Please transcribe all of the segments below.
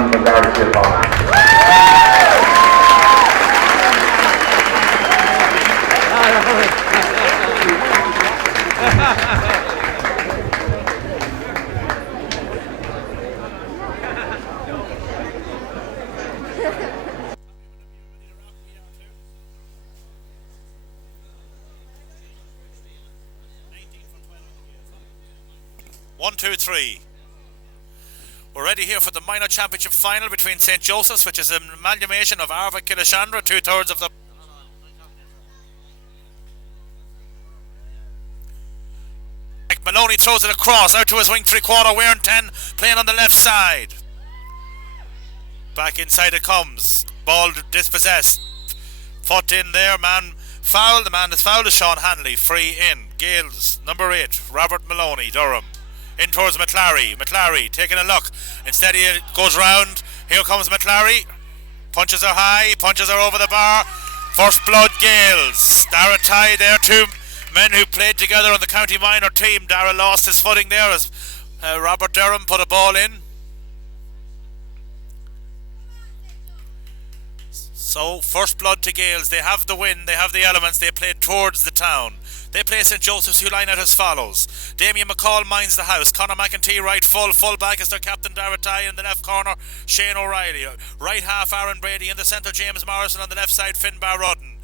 Cavan Gaels. One, two, three. We're ready here for the minor championship final between St. Joseph's, which is an amalgamation of Arva Kilishandra, 2/3 of the... Maloney throws it across, out to his wing three-quarter, Wearing 10, playing on the left side. Back inside it comes. Ball dispossessed. Foot in there, man foul. The man that's fouled is Sean Hanley. Free in. Gaels, number 8, Robert Maloney, Durham. In towards McClary. McClary taking a look. Instead he goes round. Here comes McClary. Punches her high. Punches her over the bar. First blood Gaels. Dara tie there. Two men who played together on the county minor team. Dara lost his footing there as Robert Durham put a ball in. So first blood to Gaels. They have the win. They have the elements. They play towards the town. They play St. Joseph's, who line out as follows. Damien McCall minds the house. Conor McEntee right full back is their captain Daratai. In the left corner Shane O'Reilly. Right half Aaron Brady. In the centre James Morrison. On the left side Finbar Rudden.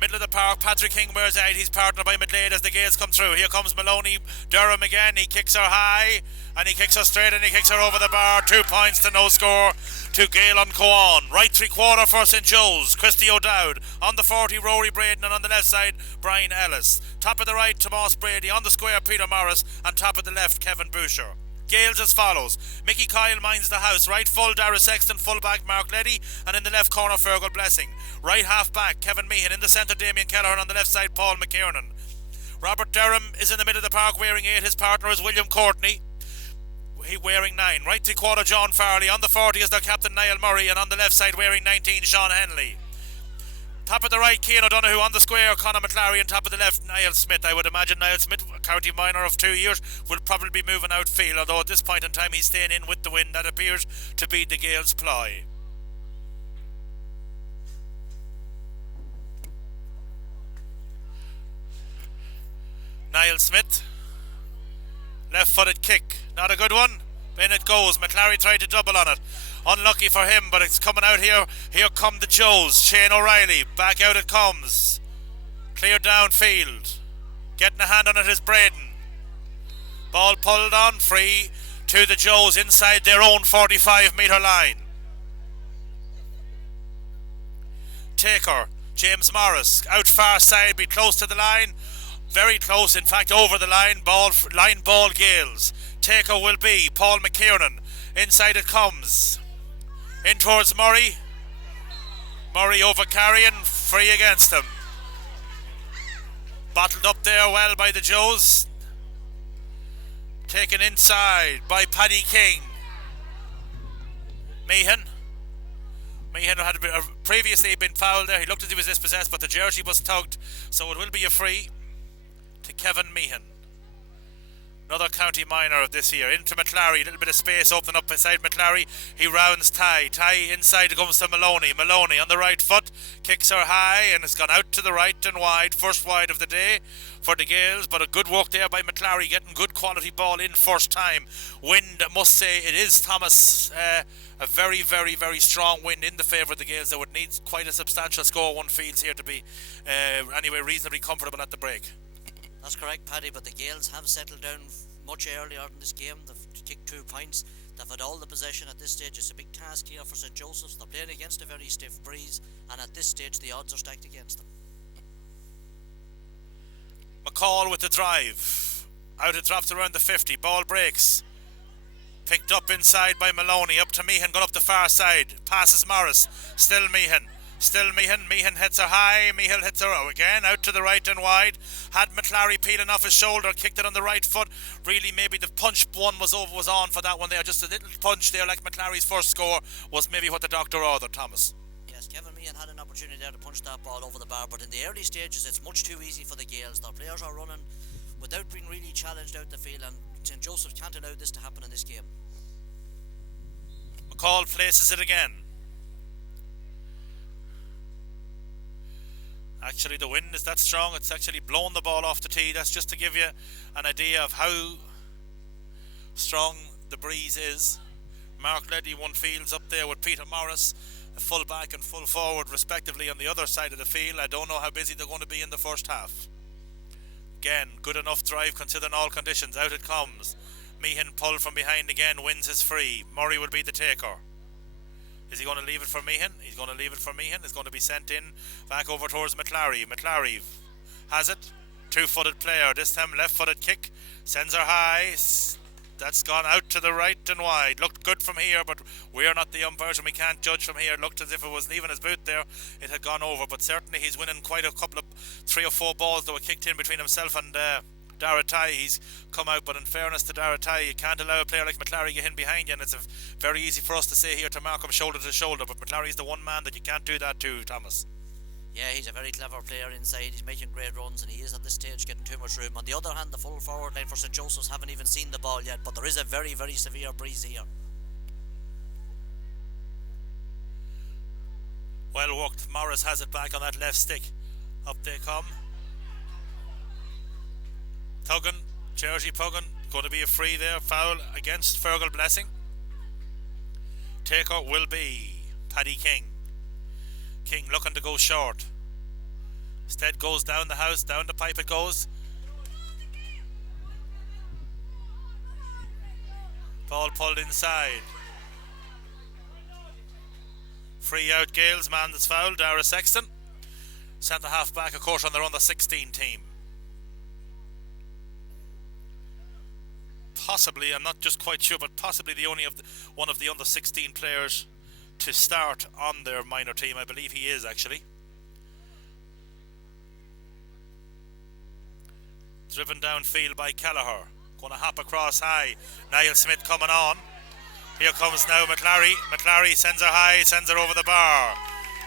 Middle of the park Patrick King wears out. He's partnered by McLeod as the Gaels come through. Here comes Maloney. Durham again. He kicks her high. And he kicks her straight and he kicks her over the bar. 2 points to no score to Gael on Coan. Right three-quarter for St. Joe's. Christy O'Dowd. On the 40 Rory Braden. And on the left side Brian Ellis. Top of the right Tomas Brady. On the square Peter Morris. And top of the left Kevin Boucher. Gaels as follows. Mickey Kyle minds the house. Right full Dara Sexton. Full back Mark Leddy. And in the left corner Fergal Blessing. Right half back Kevin Meehan. In the centre Damien Kelleher. On the left side Paul McKiernan. Robert Durham is in the middle of the park wearing 8. His partner is William Courtney. He wearing 9. Right three-quarter John Farley. On the 40 is their captain Niall Murray. And on the left side wearing 19 Sean Henley. Top of the right Cian O'Donoghue. On the square Conor McClary. And top of the left Niall Smith. I would imagine Niall Smith, a county minor of 2 years, will probably be moving outfield, although at this point in time he's staying in with the wind. That appears to be the Gaels' ploy. Niall Smith, left-footed kick, not a good one. In it goes. McClary tried to double on it. Unlucky for him, but it's coming out here. Here come the Joes. Shane O'Reilly, back out it comes. Cleared downfield. Getting a hand on it is Braden. Ball pulled on, free to the Joes inside their own 45-metre line. Taker, James Morris, out far side, be close to the line. Very close, in fact, over the line. Line ball Gaels. Taker will be Paul McKiernan. Inside it comes. In towards Murray. Murray over carrying. Free against him. Bottled up there well by the Joes. Taken inside by Paddy King. Meehan had previously been fouled there. He looked as he was dispossessed, but the jersey was tugged. So it will be a free to Kevin Meehan. Another county minor of this year. Into McClary, a little bit of space open up beside McClary. He rounds Ty inside, comes to Maloney on the right foot, kicks her high and it's gone out to the right and wide. First wide of the day for the Gaels, but a good work there by McClary, getting good quality ball in first time. Wind, I must say, it is, Thomas, a very, very, very strong wind in the favour of the Gaels. They would need quite a substantial score, one feels here, to be anyway reasonably comfortable at the break. That's correct, Paddy, but the Gaels have settled down much earlier in this game. They've kicked 2 points. They've had all the possession at this stage. It's a big task here for St. Joseph's. They're playing against a very stiff breeze, and at this stage the odds are stacked against them. McCall with the drive. Out it drops around the 50. Ball breaks. Picked up inside by Maloney. Up to Meehan, gone up the far side. Passes Morris. Still Meehan. Meehan hits her high. Meehan hits her again. Out to the right and wide. Had McClary peeling off his shoulder. Kicked it on the right foot. Really, maybe the punch one was on for that one there. Just a little punch there, like McClary's first score, was maybe what the doctor ordered, Thomas. Yes, Kevin Meehan had an opportunity there to punch that ball over the bar, but in the early stages it's much too easy for the Gaels. Their players are running without being really challenged out the field, and St. Joseph's can't allow this to happen in this game. McCall places it again. Actually, the wind is that strong, it's actually blown the ball off the tee. That's just to give you an idea of how strong the breeze is. Mark Leddy won fields up there with Peter Morris, a full back and full forward respectively on the other side of the field. I don't know how busy they're going to be in the first half. Again, good enough drive considering all conditions. Out it comes. Meehan pulled from behind again, wins his free. Murray will be the taker. Is he going to leave it for Meehan? He's going to leave it for Meehan. It's going to be sent in back over towards McLary. McLary has it. Two-footed player. This time left-footed kick. Sends her high. That's gone out to the right and wide. Looked good from here, but we're not the umpires and we can't judge from here. Looked as if it was leaving his boot there. It had gone over, but certainly he's winning quite a couple of 3 or 4 balls that were kicked in between himself and Daratai. He's come out, but in fairness to Daratai, you can't allow a player like McLary to get in behind you, and it's very easy for us to say here to mark him shoulder to shoulder, but McLary's the one man that you can't do that to, Thomas. Yeah, he's a very clever player inside. He's making great runs, and he is at this stage getting too much room. On the other hand, the full forward line for St Joseph's haven't even seen the ball yet, but there is a very, very severe breeze here. Well worked. Morris has it back on that left stick. Up they come. Tuggan, Jersey Puggan, going to be a free there. Foul against Fergal Blessing. Taker will be Paddy King. King looking to go short. Instead goes down the house, down the pipe it goes. Ball pulled inside. Free out Gales, man that's fouled, Dara Sexton. Centre half back, of course, on their under 16 team. Possibly, I'm not just quite sure, but possibly the only one of the under 16 players to start on their minor team. I believe he is actually. Driven downfield by Kelleher. Going to hop across high. Niall Smith coming on. Here comes now McLary. McLary sends her high, sends her over the bar.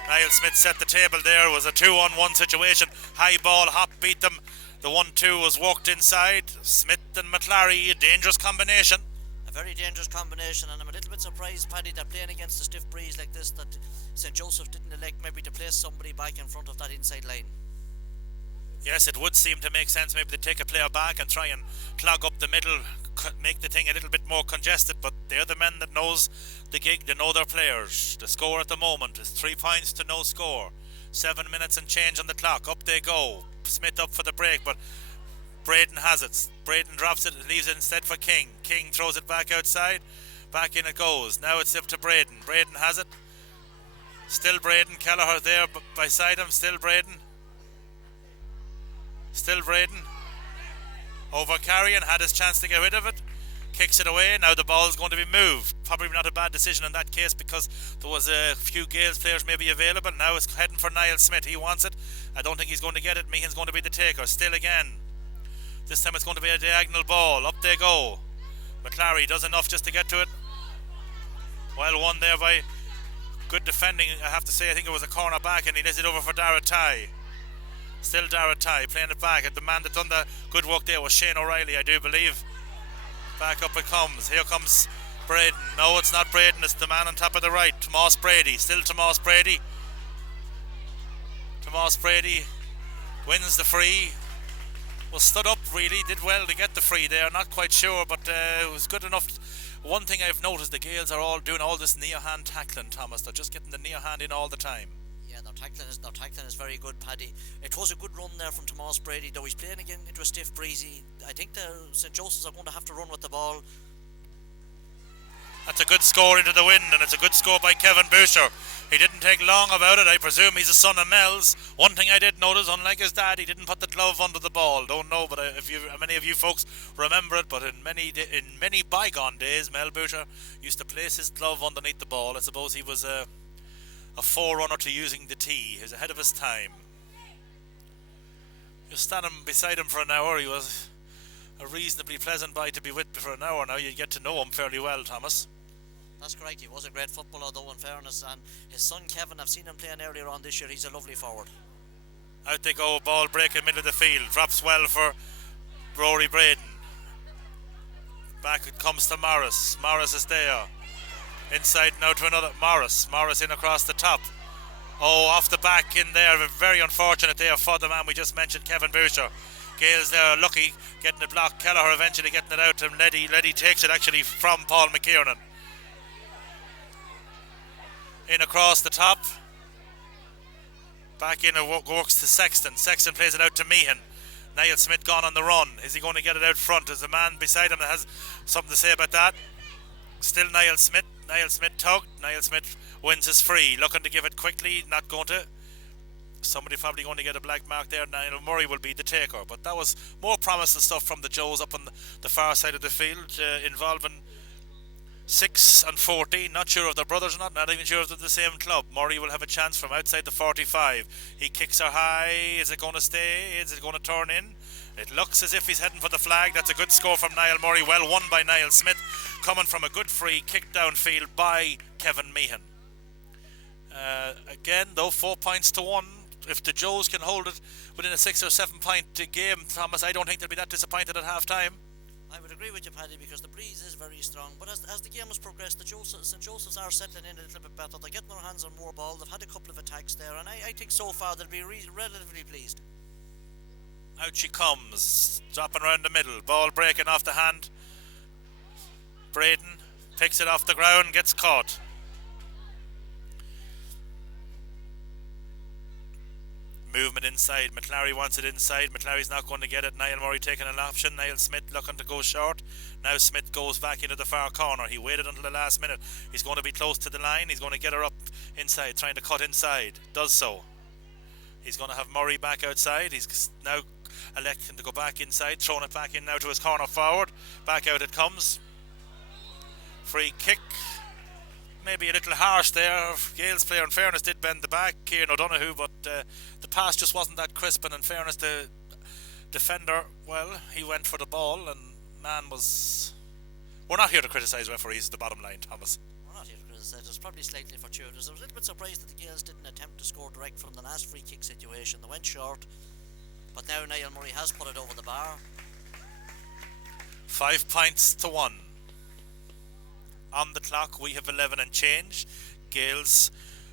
Niall Smith set the table there. It was a 2-on-1 situation. High ball, hop beat them. The 1-2 was walked inside. Smith and McLary, a dangerous combination. A very dangerous combination, and I'm a little bit surprised, Paddy, that playing against a stiff breeze like this, that St Joseph didn't elect maybe to place somebody back in front of that inside line. Yes, it would seem to make sense maybe to take a player back and try and clog up the middle, make the thing a little bit more congested, but they're the men that knows the gig, they know their players. The score at the moment is 3 points to no score. 7 minutes and change on the clock. Up they go. Smith up for the break, but Braden has it. Braden drops it and leaves it instead for King. King throws it back outside. Back in it goes. Now it's up to Braden. Braden has it. Still Braden. Kelleher there beside him. Still Braden. Still Braden. Over Carrion. Had his chance to get rid of it. Kicks it away. Now the ball is going to be moved. Probably not a bad decision in that case because there was a few Gales players maybe available. Now it's heading for Niall Smith. He wants it. I don't think he's going to get it. Meehan's going to be the taker. Still again. This time it's going to be a diagonal ball. Up they go. McLary does enough just to get to it. Well won there by good defending. I have to say, I think it was a corner back and he lets it over for Daratai. Still Daratai playing it back. And the man that done the good work there was Shane O'Reilly, I do believe. Back up it comes. Here comes Braden. No, it's not Braden. It's the man on top of the right. Tomas Brady. Still Tomas Brady. Tomas Brady wins the free. Was stood up really. Did well to get the free there. Not quite sure, but it was good enough. One thing I've noticed, the Gales are all doing all this near hand tackling, Thomas. They're just getting the near hand in all the time. Yeah, their tackling is very good, Paddy. It was a good run there from Tomas Brady, though he's playing again into a stiff breezy. I think the St Joseph's are going to have to run with the ball. That's a good score into the wind, and it's a good score by Kevin Boucher. He didn't take long about it. I presume he's a son of Mel's. One thing I did notice, unlike his dad, he didn't put the glove under the ball. Don't know, but if many of you folks remember it, but in many bygone days, Mel Boucher used to place his glove underneath the ball. I suppose he was a forerunner to using the tee. He was ahead of his time. You're standing beside him for an hour. He was a reasonably pleasant boy to be with for an hour now. You get to know him fairly well, Thomas. That's correct. He was a great footballer, though, in fairness. And his son Kevin, I've seen him playing earlier on this year. He's a lovely forward. Out they go. Ball break in the middle of the field. Drops well for Rory Braden. Back it comes to Morris. Morris is there. Inside now to another Morris. Morris in across the top. Oh, off the back in there. Very unfortunate there for the man we just mentioned, Kevin Boucher. Gales there lucky getting it blocked. Kelleher eventually getting it out, and Letty takes it actually from Paul McKiernan. In across the top. Back in it works to Sexton. Sexton plays it out to Meehan. Niall Smith gone on the run. Is he going to get it out front? Is the man beside him that has something to say about that? Still Niall Smith. Niall Smith tugged. Niall Smith wins his free. Looking to give it quickly. Not going to. Somebody probably going to get a black mark there. Niall Murray will be the taker. But that was more promising stuff from the Joes up on the far side of the field, involving 6 and 14. Not sure if they're brothers or not even sure if they're the same club. Murray will have a chance from outside the 45. He kicks her high. Is it going to stay? Is it going to turn in? It looks as if he's heading for the flag. That's a good score from Niall Murray. Well won by Niall Smith, coming from a good free kick downfield by Kevin Meehan. Again, though, 4 points to 1. If the Joes can hold it within a 6 or 7 point game, Thomas, I don't think they'll be that disappointed at half time. I would agree with you, Paddy, because the breeze is very strong. But as the game has progressed, St. Joseph's are settling in a little bit better. They're getting their hands on more ball. They've had a couple of attacks there, and I think so far they'll be relatively pleased. Out she comes, dropping around the middle. Ball breaking off the hand. Braden picks it off the ground, gets caught. Movement inside. McClary wants it inside. McClary's not going to get it. Niall Murray taking an option. Niall Smith looking to go short. Now Smith goes back into the far corner. He waited until the last minute. He's going to be close to the line. He's going to get her up inside, trying to cut inside. Does so. He's going to have Murray back outside. He's now electing to go back inside, throwing it back in now to his corner forward. Back out it comes. Free kick. Maybe a little harsh there. Gales player, in fairness, did bend the back, Kieran O'Donoghue, but the pass just wasn't that crisp, and in fairness, the defender, well, he went for the ball, and man was... We're not here to criticise referees, the bottom line, Thomas. We're not here to criticise. It was probably slightly fortuitous. I was a little bit surprised that the Gales didn't attempt to score direct from the last free kick situation. They went short, but now Niall Murray has put it over the bar. 5 points to 1. On the clock, we have 11 and change. Gales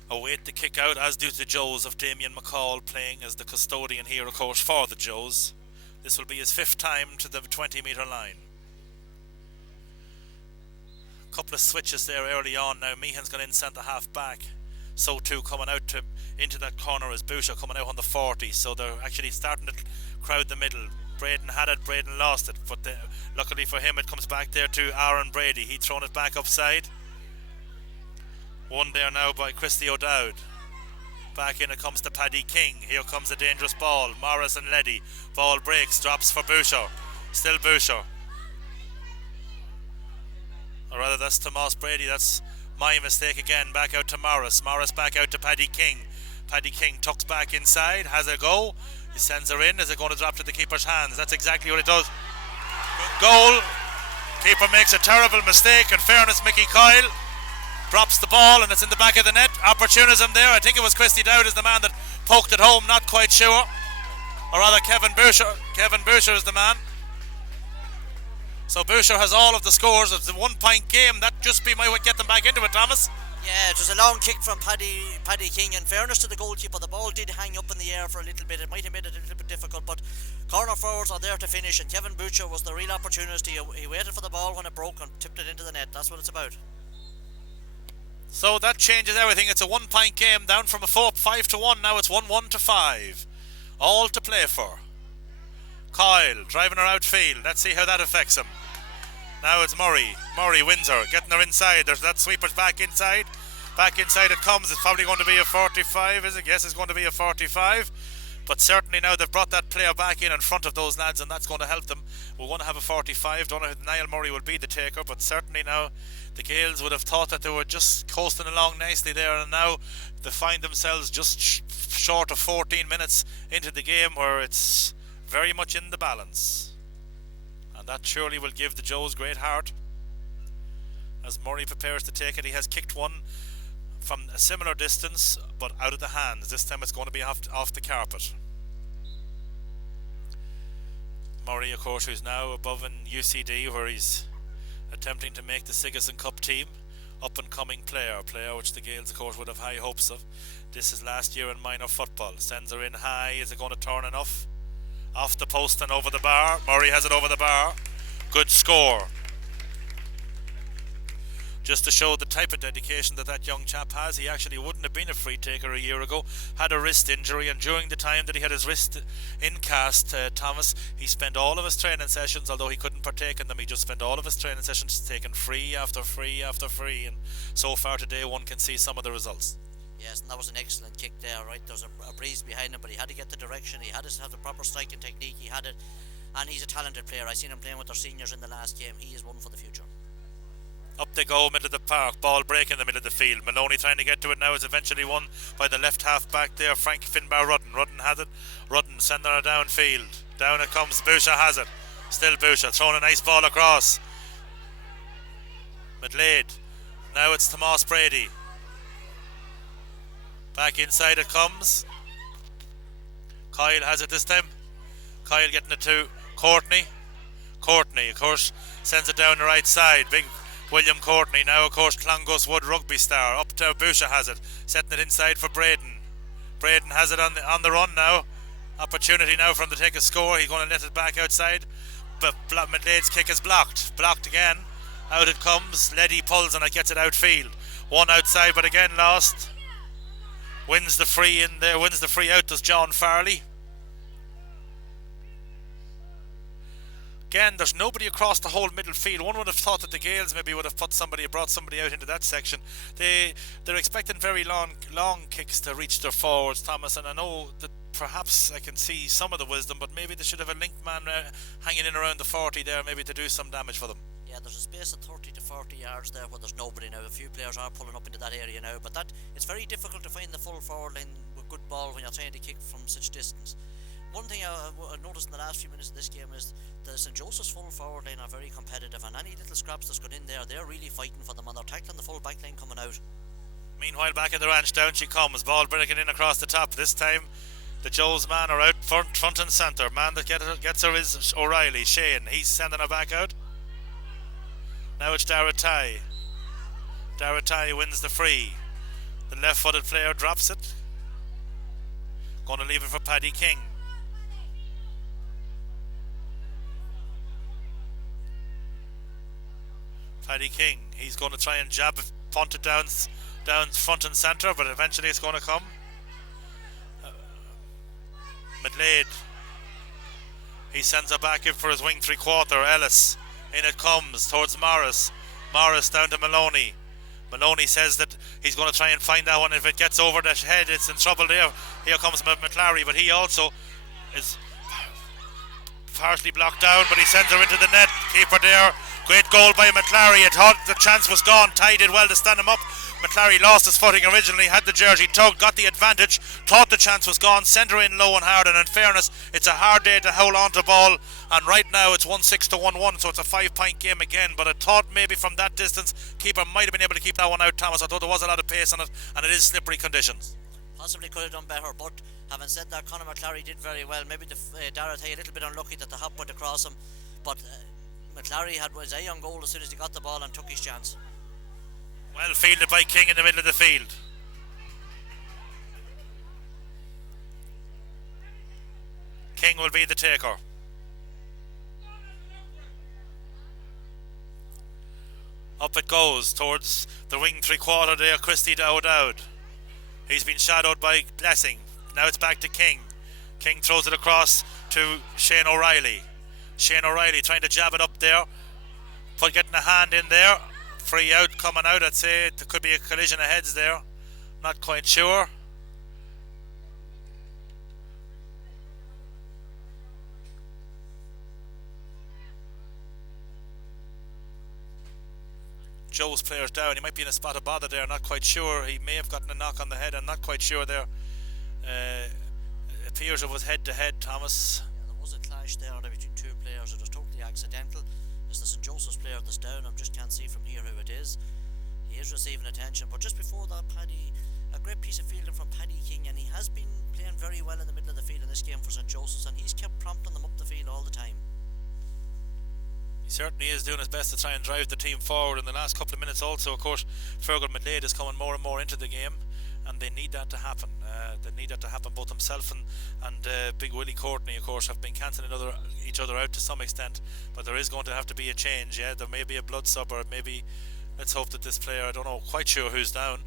await the kick out, as do the Joes of Damien McCall, playing as the custodian here, of course, for the Joes. This will be his 5th time to the 20-metre line. Couple of switches there early on. Now Meehan's gone in centre half back. So too coming out into that corner is Boucher, coming out on the 40. So they're actually starting to crowd the middle. Braden had it, Braden lost it, but luckily for him it comes back there to Aaron Brady. He thrown it back upside. One there now by Christy O'Dowd. Back in it comes to Paddy King. Here comes a dangerous ball. Morris and Leddy. Ball breaks, drops for Boucher. Still Boucher. Or rather, that's Tomas Brady. That's my mistake again. Back out to Morris. Morris back out to Paddy King. Paddy King tucks back inside. Has a go. He sends her in. Is it going to drop to the keeper's hands? That's exactly what it does. Goal. Keeper makes a terrible mistake. In fairness, Mickey Kyle drops the ball and it's in the back of the net. Opportunism there. I think it was Christy Dowd is the man that poked it home. Not quite sure. Or rather, Kevin Boucher. Kevin Boucher is the man. So Boucher has all of the scores. It's a 1 point game. That just be my way to get them back into it, Thomas. Yeah, it was a long kick from Paddy King. In fairness to the goalkeeper, the ball did hang up in the air for a little bit. It might have made it a little bit difficult, but corner forwards are there to finish, and Kevin Boucher was the real opportunity. He waited for the ball when it broke and tipped it into the net. That's what it's about. So that changes everything. It's a 1 point game, down from a 5 to 1. Now it's 1-1 to 5. All to play for. Kyle driving her outfield. Let's see how that affects him. Now it's Murray. Murray wins her, getting her inside. There's that sweeper's back inside. Back inside it comes. It's probably going to be a 45, is it? Yes, it's going to be a 45. But certainly now they've brought that player back in front of those lads, and that's going to help them. We're going to have a 45. Don't know if Niall Murray will be the taker, but certainly now the Gaels would have thought that they were just coasting along nicely there, and now they find themselves just short of 14 minutes into the game, where it's very much in the balance. And that surely will give the Joes great heart. As Murray prepares to take it, he has kicked one from a similar distance, but out of the hands. This time it's going to be off the carpet. Murray, of course, who's now above in UCD, where he's attempting to make the Sigerson Cup team. up-and-coming player which the Gaels, of course, would have high hopes of. This is last year in minor football. Sends her in high. Is it going to turn enough? Off the post and over the bar. Murray has it over the bar. Good score. Just to show the type of dedication that young chap has. He actually wouldn't have been a free taker a year ago. Had a wrist injury, and during the time that he had his wrist in cast, Thomas, he spent all of his training sessions, although he couldn't partake in them, he just spent all of his training sessions taking free after free after free, and so far today one can see some of the results. Yes, and that was an excellent kick there, right? There was a breeze behind him, but he had to get the direction, he had to have the proper striking technique, he had it, and he's a talented player. I seen him playing with their seniors in the last game. He is one for the future. Up they go, middle of the park, ball break in the middle of the field. Maloney trying to get to it now, is eventually won by the left half back there, Frank Finbar Rudden. Rudden has it, Rudden sending her downfield. Down it comes, Boucher has it. Still Boucher, throwing a nice ball across. Midlade, now it's Tomas Brady. Back inside it comes. Kyle has it this time. Kyle getting it to Courtney. Courtney, of course, sends it down the right side. Big William Courtney, now of course Clongowes Wood rugby star. Up to Boucher has it, setting it inside for Braden. Braden has it on the run now. Opportunity now for him to take a score. He's going to let it back outside, but Midlade's kick is blocked. Blocked again. Out it comes. Leddy pulls and it gets it outfield. One outside, but again lost. Wins the free in there. Wins the free out. Does John Farley. Again, there's nobody across the whole middle field. One would have thought that the Gaels maybe would have brought somebody out into that section. They're expecting very long kicks to reach their forwards, Thomas, and I know that perhaps I can see some of the wisdom, but maybe they should have a linked man hanging in around the 40 there, maybe to do some damage for them. Yeah, there's a space of 30 to 40 yards there where there's nobody now. A few players are pulling up into that area now, but it's very difficult to find the full forward line with good ball when you're trying to kick from such distance. One thing I noticed in the last few minutes of this game is the St. Joseph's full forward line are very competitive, and any little scraps that's got in there, they're really fighting for them, and they're tackling the full back line coming out. Meanwhile, back in the ranch, down she comes. Ball breaking in across the top. This time, the Joe's man are out front and centre. Man that gets her is O'Reilly. Shane, he's sending her back out. Now it's Dara Tai. Dara Tai wins the free. The left-footed player drops it. Going to leave it for Paddy King. Paddy King, he's going to try and jab, punt it down front and centre, but eventually it's going to come. Midlade, he sends it back in for his wing three-quarter. Ellis, in it comes towards Morris. Morris down to Maloney. Maloney says that he's going to try and find that one. If it gets over the head, it's in trouble there. Here comes McClary, but he also is partially blocked down, but he sends her into the net. Keeper there. Great goal by McClary. I thought the chance was gone. Ty did well to stand him up. McClary lost his footing originally, had the jersey tugged, got the advantage, thought the chance was gone, sent her in low and hard, and in fairness, it's a hard day to hold on to ball, and right now it's 1-6 to 1-1, so it's a 5-point game again, but I thought maybe from that distance, keeper might have been able to keep that one out, Thomas. I thought there was a lot of pace on it, and it is slippery conditions. Possibly could have done better, but having said that, Conor McClary did very well. Maybe Dara a little bit unlucky that the hop went across him, but McClary had his eye on goal as soon as he got the ball and took his chance. Well fielded by King in the middle of the field. King will be the taker. Up it goes towards the wing three-quarter there, Christy Dowd. He's been shadowed by Blessing. Now it's back to King. King throws it across to Shane O'Reilly. Shane O'Reilly trying to jab it up there, but getting a hand in there. Free out coming out. I'd say there could be a collision of heads there. Not quite sure. Joe's player's down. He might be in a spot of bother there. Not quite sure. He may have gotten a knock on the head. I'm not quite sure there. It appears it was head to head, Thomas. Yeah, there was a clash there between two players. It was totally accidental. It's the St. Joseph's player that's down. I just can't see from here who it is. He is receiving attention, but just before that, Paddy, a great piece of fielding from Paddy King, and he has been playing very well in the middle of the field in this game for St. Joseph's, and he's kept prompting them up the field all the time. Certainly is doing his best to try and drive the team forward in the last couple of minutes. Also, of course, Fergal McLeod is coming more and more into the game, and they need that to happen. They need that to happen. Both himself and Big Willie Courtney, of course, have been cancelling each other out to some extent, but there is going to have to be a change. Yeah, there may be a blood sub, or maybe let's hope that this player, I don't know, quite sure who's down.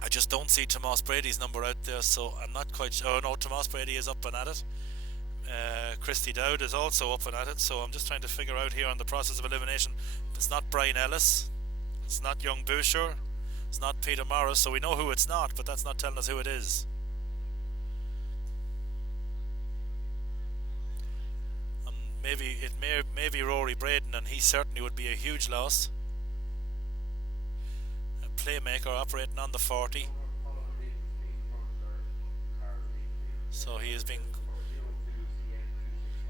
I just don't see Tomas Brady's number out there, so I'm not quite sure. Oh no, Tomas Brady is up and at it. Christy Dowd is also up and at it, so I'm just trying to figure out here on the process of elimination. It's not Brian Ellis, it's not Young Boucher, it's not Peter Morris, so we know who it's not, but that's not telling us who it is. Maybe it may be Rory Braden, and he certainly would be a huge loss. A playmaker operating on the 40. So he is being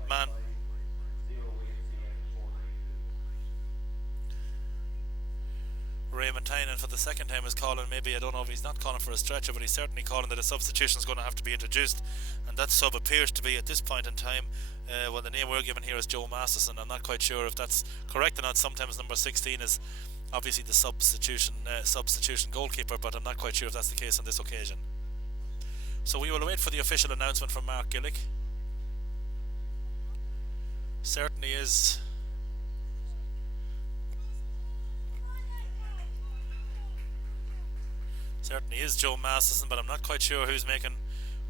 man. Raymond Tynan for the second time is calling. Maybe, I don't know if he's not calling for a stretcher, but he's certainly calling that a substitution is going to have to be introduced, and that sub appears to be at this point in time. Well, the name we're given here is Joe Masterson. I'm not quite sure if that's correct or not. Sometimes number 16 is obviously the substitution goalkeeper, but I'm not quite sure if that's the case on this occasion. So we will wait for the official announcement from Mark Gillick. Certainly is Joe Masterson, but I'm not quite sure who's making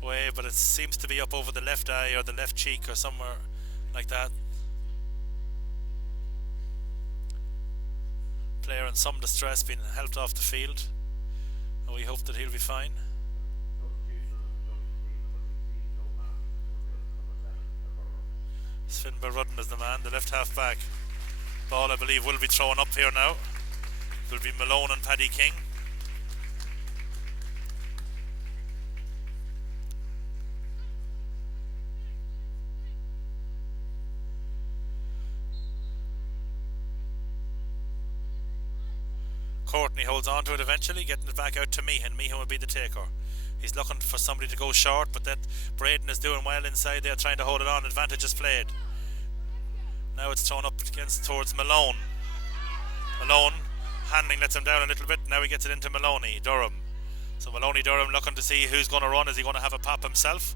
way, but it seems to be up over the left eye or the left cheek or somewhere like that. Player in some distress being helped off the field, and we hope that he'll be fine. Sven Rudden is the man, the left half back. Ball, I believe, will be thrown up here now. It will be Malone and Paddy King. Courtney holds on to it eventually, getting it back out to Meehan. Meehan will be the taker. He's looking for somebody to go short, but that Braden is doing well inside there, trying to hold it on. Advantage is played. Now it's thrown up towards Malone. Malone, handling lets him down a little bit. Now he gets it into Maloney Durham. So Maloney Durham looking to see who's going to run. Is he going to have a pop himself?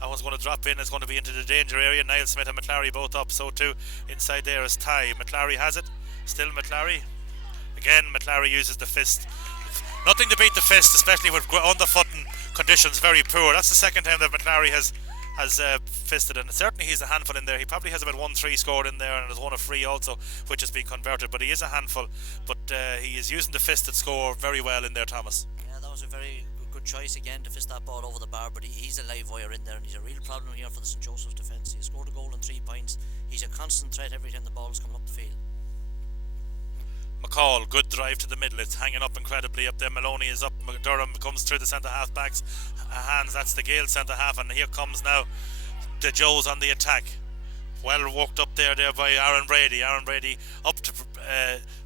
That one's going to drop in. It's going to be into the danger area. Niall Smith and McClary both up. So too inside there is Ty. McClary has it. Still McClary. Again, McClary uses the fist. Nothing to beat the fist, especially with underfoot and conditions very poor. That's the second time that McClary has fisted, and certainly he's a handful in there. He probably has about 1-3 scored in there, and there's one of free also, which has been converted. But he is a handful. But he is using the fisted score very well in there, Thomas. Yeah, that was a very good choice again to fist that ball over the bar. But he's a live wire in there, and he's a real problem here for the St. Joseph's defence. He scored a goal and 3 points. He's a constant threat every time the ball is coming up the field. McCall, good drive to the middle. It's hanging up incredibly up there. Maloney is up. Durham comes through the centre half backs hands. That's the Gaels centre half, and here comes now the Joes on the attack. Well worked up there by Aaron Brady. Aaron Brady up to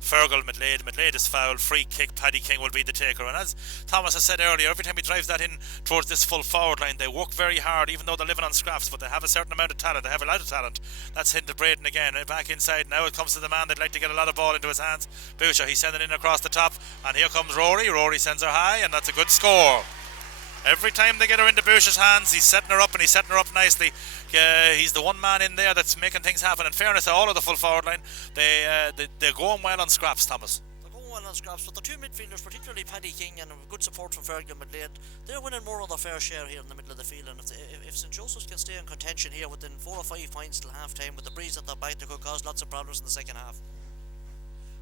Fergal McLeod. McLeod is foul. Free kick. Paddy King will be the taker. And as Thomas has said earlier, every time he drives that in towards this full forward line, they work very hard, even though they're living on scraps, but they have a certain amount of talent. They have a lot of talent. That's hinted Braden again. Back inside. Now it comes to the man they'd like to get a lot of ball into his hands. Boucher. He's sending in across the top. And here comes Rory. Rory sends her high, and that's a good score. Every time they get her into Boucher's hands, he's setting her up, and he's setting her up nicely. He's the one man in there that's making things happen. In fairness to all of the full forward line, they're going well on scraps, Thomas. They're going well on scraps, but the two midfielders, particularly Paddy King and good support from Fergal McLeod, they're winning more of their fair share here in the middle of the field. And if St. Joseph's can stay in contention here within 4 or 5 points till half time with the breeze at their back, they could cause lots of problems in the second half.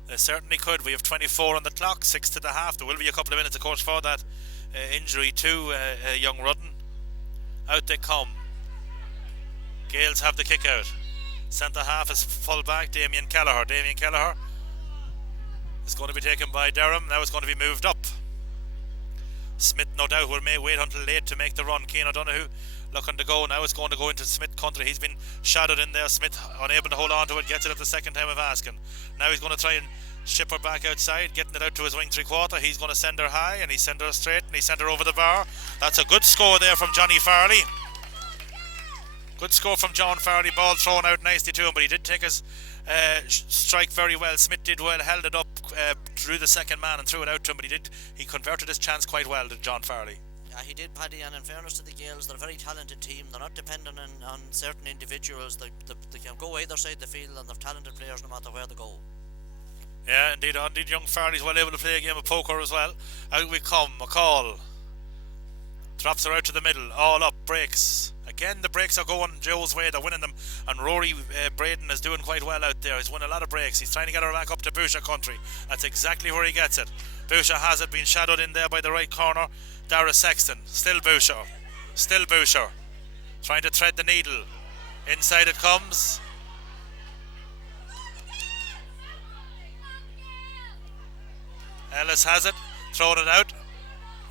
They certainly could. We have 24 on the clock, 6 to the half. There will be a couple of minutes, of course, for that injury to young Rudden. Out they come. Gaels have the kick out. Centre half is full back, Damien Kelleher. Damien Kelleher is going to be taken by Durham. Now it's going to be moved up. Smith, no doubt, may wait until late to make the run. Cian O'Donoghue looking to go. Now it's going to go into Smith country. He's been shadowed in there. Smith unable to hold on to it. Gets it at the second time of asking. Now he's going to try and ship her back outside, getting it out to his wing 3/4. He's going to send her high, and he sent her straight, and he sent her over the bar. That's a good score there from Johnny Farley. Good score from John Farley. Ball thrown out nicely to him, but he did take his strike very well. Smith did well, held it up, drew the second man and threw it out to him, but he converted his chance quite well to John Farley. Yeah, he did, Paddy, and in fairness to the Gaels, they're a very talented team. They're not dependent on certain individuals. They can go either side of the field, and they're talented players no matter where they go. Yeah, indeed young Farley's well able to play a game of poker as well. Out we come, McCall drops her out to the middle, all up, breaks. Again, the breaks are going Joe's way, they're winning them, and Rory Braden is doing quite well out there. He's won a lot of breaks. He's trying to get her back up to Boucher country. That's exactly where he gets it. Boucher has it, being shadowed in there by the right corner. Dara Sexton, still Boucher, trying to thread the needle. Inside it comes. Ellis has it, throwing it out.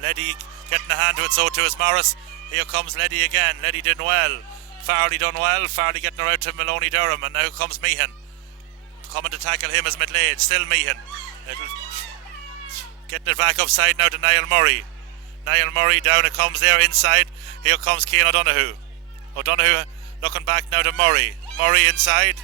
Leddy getting a hand to it, so too is Morris. Here comes Leddy again. Leddy did well. Farley done well. Farley getting her out to Maloney Durham, and now comes Meehan. Coming to tackle him is Midlade. Still Meehan. Getting it back upside now to Niall Murray. Niall Murray, down it comes there inside. Here comes Cian O'Donoghue. O'Donoghue looking back now to Murray. Murray inside.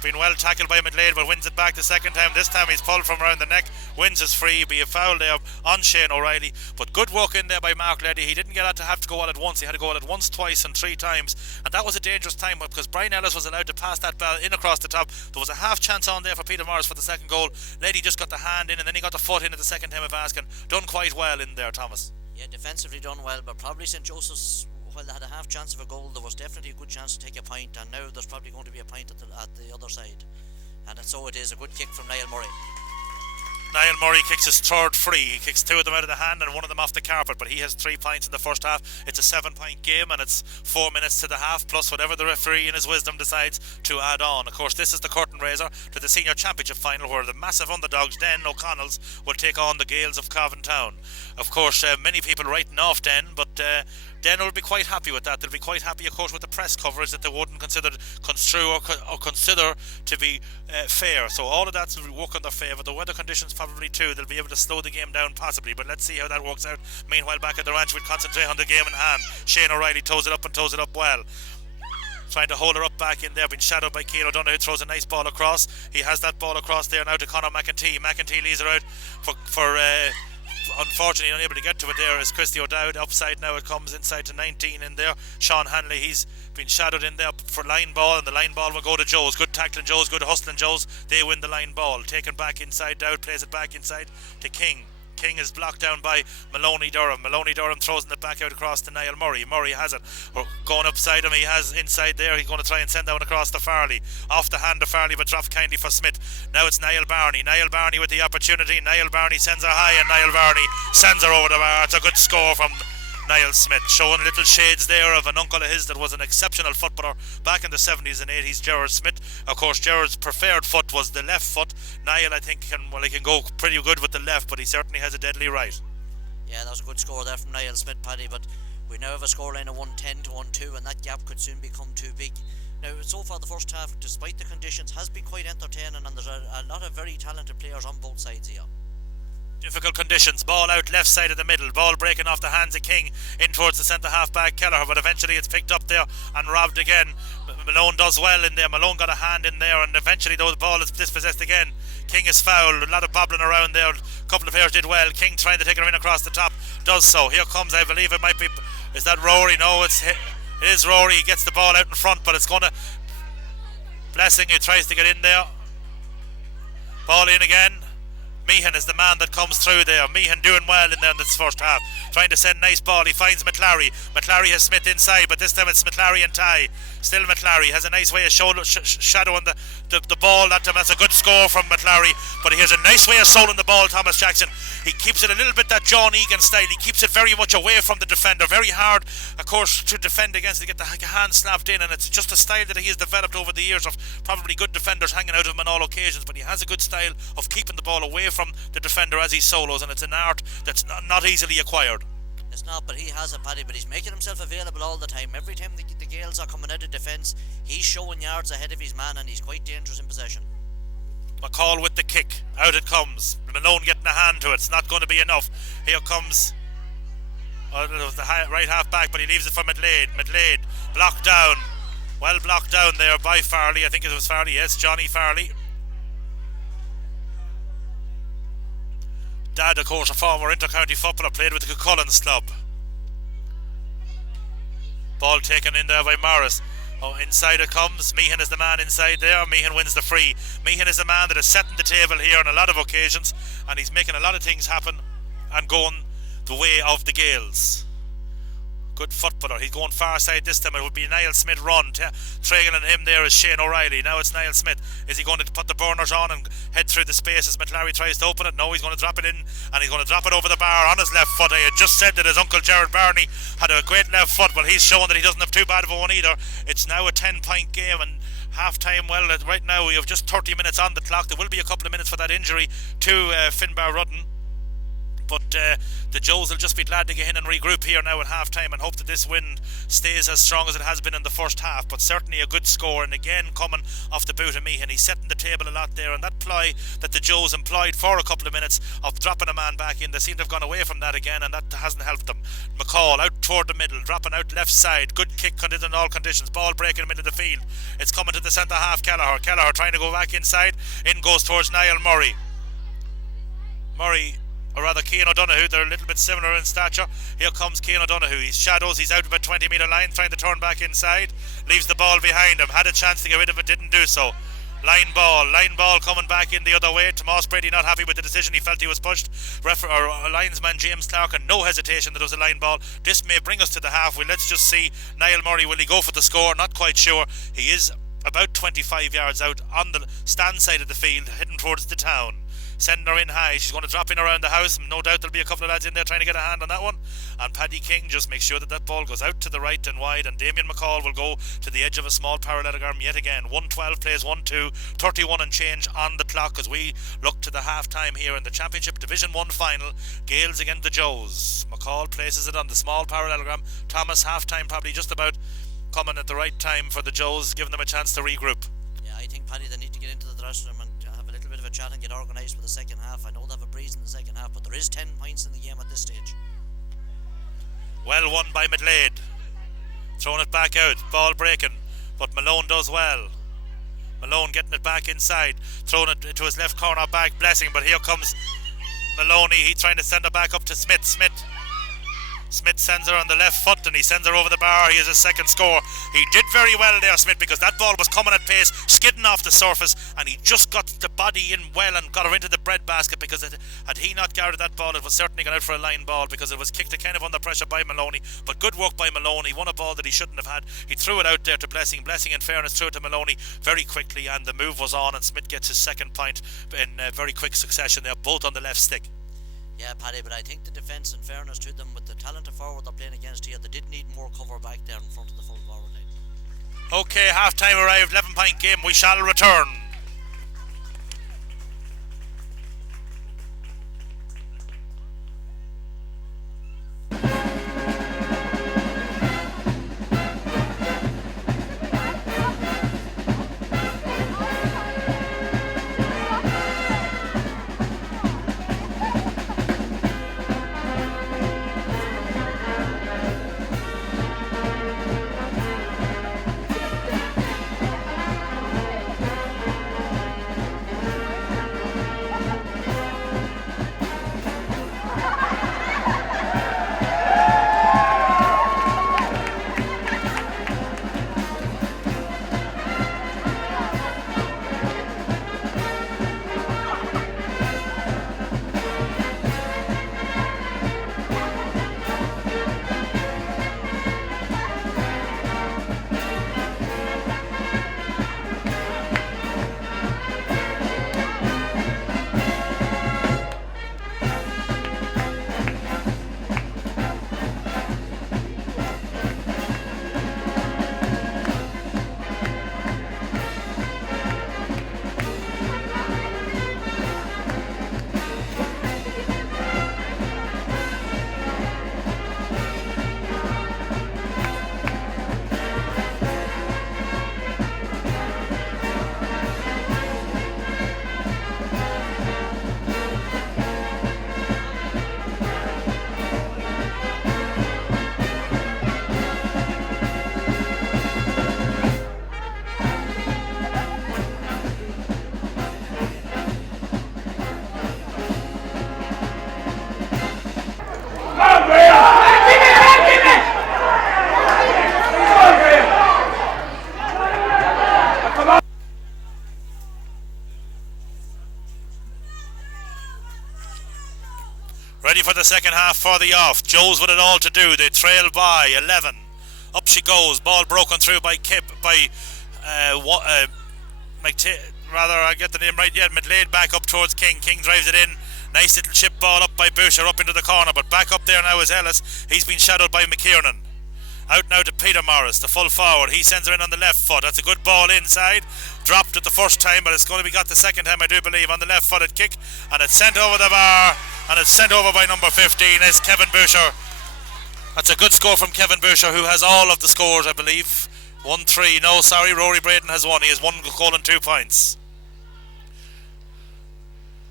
Been well tackled by Midlade, but wins it back the second time. This time he's pulled from around the neck. Wins his free. Be a foul there on Shane O'Reilly. But good work in there by Mark Leddy. He didn't have to go all at once. He had to go all at once, twice and three times. And that was a dangerous time because Brian Ellis was allowed to pass that ball in across the top. There was a half chance on there for Peter Morris for the second goal. Leddy just got the hand in and then he got the foot in at the second time of asking. Done quite well in there, Thomas. Yeah, defensively done well, but probably St. Joseph's, while they had a half chance of a goal, there was definitely a good chance to take a point, and now there's probably going to be a point at the other side. And so it is. A good kick from Niall Murray. Niall Murray kicks his third free. He kicks two of them out of the hand and one of them off the carpet, but he has 3 points in the first half. It's a 7-point game and it's 4 minutes to the half, plus whatever the referee in his wisdom decides to add on. Of course, this is the curtain raiser to the Senior Championship final, where the massive underdogs Den O'Connell's will take on the Gaels of Cavan Town. Of course, many people writing off Den, but Den will be quite happy with that. They'll be quite happy, of course, with the press coverage that they wouldn't construe or consider to be fair. So all of that will work in their favour. The weather conditions probably too. They'll be able to slow the game down possibly, but let's see how that works out. Meanwhile, back at the ranch, we'll concentrate on the game in hand. Shane O'Reilly toes it up well. Trying to hold her up back in there, being shadowed by Cian O'Donoghue, who throws a nice ball across. He has that ball across there now to Conor McEntee. McEntee leaves her out for unfortunately unable to get to it there is Christy O'Dowd. Upside now it comes inside to 19 in there. Sean Hanley, he's been shadowed in there for line ball, and the line ball will go to Joes. Good tackling Joes, good hustling Joes. They win the line ball. Taken back inside, Dowd plays it back inside to King. King is blocked down by Maloney Durham. Maloney Durham throws it back out across to Niall Murray. Murray has it. Going upside him, he has inside there. He's going to try and send down across to Farley. Off the hand of Farley, but dropped kindly for Smith. Now it's Niall Barney. Niall Barney with the opportunity. Niall Barney sends her high, and Niall Barney sends her over the bar. It's a good score from Niall Smith, showing little shades there of an uncle of his that was an exceptional footballer back in the 70s and 80s, Gerard Smith. Of course, Gerard's preferred foot was the left foot. Niall, I think, he can go pretty good with the left, but he certainly has a deadly right. Yeah, that was a good score there from Niall Smith, Paddy, but we now have a scoreline of 110 to 1-2, and that gap could soon become too big. Now, so far the first half, despite the conditions, has been quite entertaining, and there's a lot of very talented players on both sides here. Difficult conditions, ball out left side of the middle, ball breaking off the hands of King in towards the centre half back Kelleher, but eventually it's picked up there and robbed again. Malone does well in there. Malone got a hand in there, and eventually though the ball is dispossessed again. King is fouled, a lot of bobbling around there. A couple of players did well. King trying to take her in across the top, does so. Here comes, I believe it might be, is that Rory? No, it is Rory. He gets the ball out in front, but it's going to, Blessing, he tries to get in there. Ball in again. Meehan is the man that comes through there. Meehan doing well in there in this first half. Trying to send nice ball. He finds McLary. McLary has Smith inside, but this time it's McLary and Ty. Still McLary has a nice way of shadowing the ball. That's a good score from McLary, but he has a nice way of soling the ball, Thomas Jackson. He keeps it a little bit that John Egan style. He keeps it very much away from the defender. Very hard, of course, to defend against, to get the hand slapped in, and it's just a style that he has developed over the years of probably good defenders hanging out of him on all occasions, but he has a good style of keeping the ball away from the defender as he solos, and it's an art that's not easily acquired. It's not, but he has it, Paddy, but he's making himself available all the time. Every time the Gaels are coming out of defence, he's showing yards ahead of his man, and he's quite dangerous in possession. McCall with the kick, out it comes. Malone getting a hand to it, it's not going to be enough. Here comes Right half back, but he leaves it for Midlade. Midlade blocked down. Well blocked down there by Farley. I think it was Farley. Yes, Johnny Farley. Dad, of course, a former inter-county footballer, played with the Cucullins club. Ball taken in there by Morris. Oh, inside it comes. Meehan is the man inside there. Meehan wins the free. Meehan is the man that is setting the table here on a lot of occasions, and he's making a lot of things happen and going the way of the Gaels. Good footballer. He's going far side this time. It would be Niall Smith run. Trailing him there is Shane O'Reilly. Now it's Niall Smith. Is he going to put the burners on and head through the space as McLary tries to open it? No, he's going to drop it in, and he's going to drop it over the bar on his left foot. I had just said that his uncle Gerard Barney had a great left foot. Well, he's showing that he doesn't have too bad of a one either. It's now a 10-point game, and half time, well, right now we have just 30 minutes on the clock. There will be a couple of minutes for that injury to Finbar Rudden. But the Joes will just be glad to get in and regroup here now at half time and hope that this wind stays as strong as it has been in the first half. But certainly a good score, and again coming off the boot of Meehan. He's setting the table a lot there, and that ply that the Joes employed for a couple of minutes of dropping a man back in, they seem to have gone away from that again, and that hasn't helped them. McCall out toward the middle, dropping out left side. Good kick in all conditions. Ball breaking in the middle of the field. It's coming to the centre half. Kelleher trying to go back inside. In goes towards Niall Murray. Or rather Cian O'Donoghue. They're a little bit similar in stature. Here comes Cian O'Donoghue. He's shadows. He's out about 20 metre line, trying to turn back inside. Leaves the ball behind him. Had a chance to get rid of it, didn't do so. Line ball coming back in the other way. Tomas Brady not happy with the decision. He felt he was pushed. Linesman James Clark, and no hesitation that it was a line ball. This may bring us to the half. Well, let's just see. Niall Murray, will he go for the score? Not quite sure. He is about 25 yards out on the stand side of the field, heading towards the town. Sending her in high. She's going to drop in around the house. No doubt there'll be a couple of lads in there trying to get a hand on that one. And Paddy King just makes sure that that ball goes out to the right and wide. And Damien McCall will go to the edge of a small parallelogram yet again. 1:12 plays 1-2. 31 and change on the clock as we look to the half time here in the Championship Division 1 final. Gaels against the Joes. McCall places it on the small parallelogram. Thomas, half time probably just about coming at the right time for the Joes, giving them a chance to regroup. Yeah, I think, Paddy, they need to get into the dressing room and have a little bit of a chat and get organised for the second half. I know they have a breeze in the second half, but there is 10 points in the game at this stage. Well won by Midlade. Throwing it back out. Ball breaking. But Malone does well. Malone getting it back inside. Throwing it to his left corner back. Blessing. But here comes Maloney. He's trying to send it back up to Smith. Smith sends her on the left foot, and he sends her over the bar. He has his second score. He did very well there, Smith, because that ball was coming at pace, skidding off the surface, and he just got the body in well and got her into the breadbasket, because had he not guarded that ball, it was certainly gone out for a line ball, because it was kicked kind of under pressure by Maloney. But good work by Maloney. Won a ball that he shouldn't have had. He threw it out there to Blessing. Blessing, in fairness, threw it to Maloney very quickly, and the move was on, and Smith gets his second point in very quick succession there, both on the left stick. Yeah, Paddy, but I think the defence, in fairness to them, with the talented forward they're playing against here, they did need more cover back there in front of the full forward line. Okay, half time arrived, 11-point game. We shall return. for the second half for the off. Joes with it all to do. They trail by 11. Up she goes. Ball broken through by I get the name right yet. Midlade back up towards King. King drives it in. Nice little chip ball up by Boucher up into the corner, but back up there now is Ellis. He's been shadowed by McKiernan. Out now to Peter Morris, the full forward. He sends her in on the left foot. That's a good ball inside. Dropped it the first time, but it's going to be got the second time, I do believe, on the left footed kick. And it's sent over the bar. And it's sent over by number 15. It's Kevin Boucher. That's a good score from Kevin Boucher, who has all of the scores, I believe. 1-3. No, sorry, Rory Braden has one. He has 1 goal and 2 points.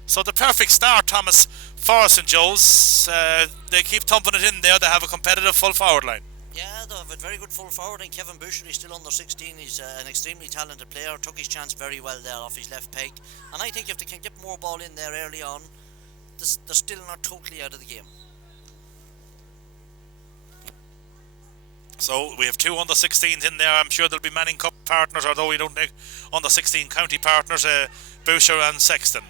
So the perfect start, Thomas, for St. Joe's. They keep thumping it in there. They have a competitive full forward line. Yeah, they have a very good full forward, and Kevin Boucher is still under 16. He's an extremely talented player. Took his chance very well there off his left peg. And I think if they can get more ball in there early on, they're still not totally out of the game. So we have 2 under 16s in there. I'm sure there'll be Manning Cup partners, although we don't take under 16 county partners, Boucher and Sexton.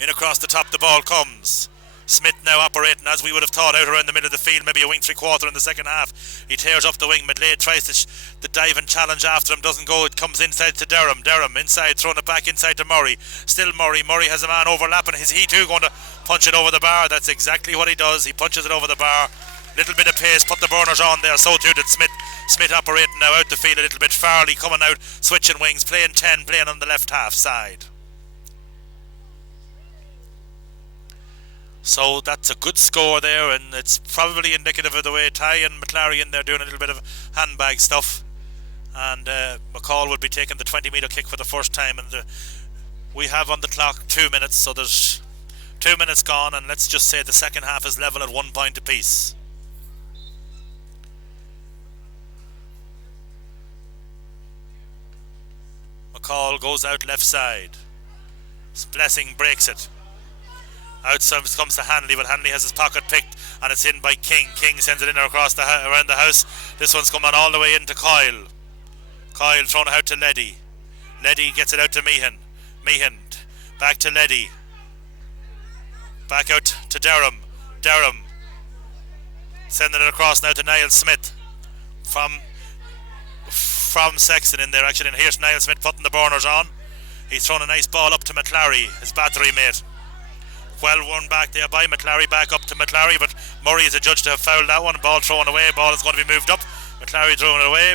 In across the top, the ball comes. Smith now operating as we would have thought, out around the middle of the field, maybe a wing 3/4 in the second half. He tears up the wing. Midlade tries the dive and challenge after him, doesn't go. It comes inside to Durham. Durham inside, throwing it back inside to Murray. Still Murray. Murray has a man overlapping. Is he too going to punch it over the bar? That's exactly what he does. He punches it over the bar. Little bit of pace, put the burners on there. So too did Smith. Smith operating now out the field a little bit. Farley coming out, switching wings, playing 10, playing on the left half side. So that's a good score there, and it's probably indicative of the way Ty and McClary in there doing a little bit of handbag stuff. And McCall will be taking the 20-metre kick for the first time, and we have on the clock 2 minutes, so there's 2 minutes gone, and let's just say the second half is level at 1 point apiece. McCall goes out left side. Blessing breaks it. Out comes to Hanley, but Hanley has his pocket picked, and it's in by King. King sends it in across around the house. This one's coming all the way into Coyle. Coyle thrown out to Leddy. Leddy gets it out to Meehan. Meehan back to Leddy. Back out to Durham. Durham sending it across now to Niall Smith from Sexton in there actually. And here's Niall Smith putting the burners on. He's thrown a nice ball up to McClary, his battery mate. Well run back there by McClary, back up to McClary, but Murray is adjudged to have fouled that one. Ball thrown away, ball is going to be moved up. McClary throwing it away.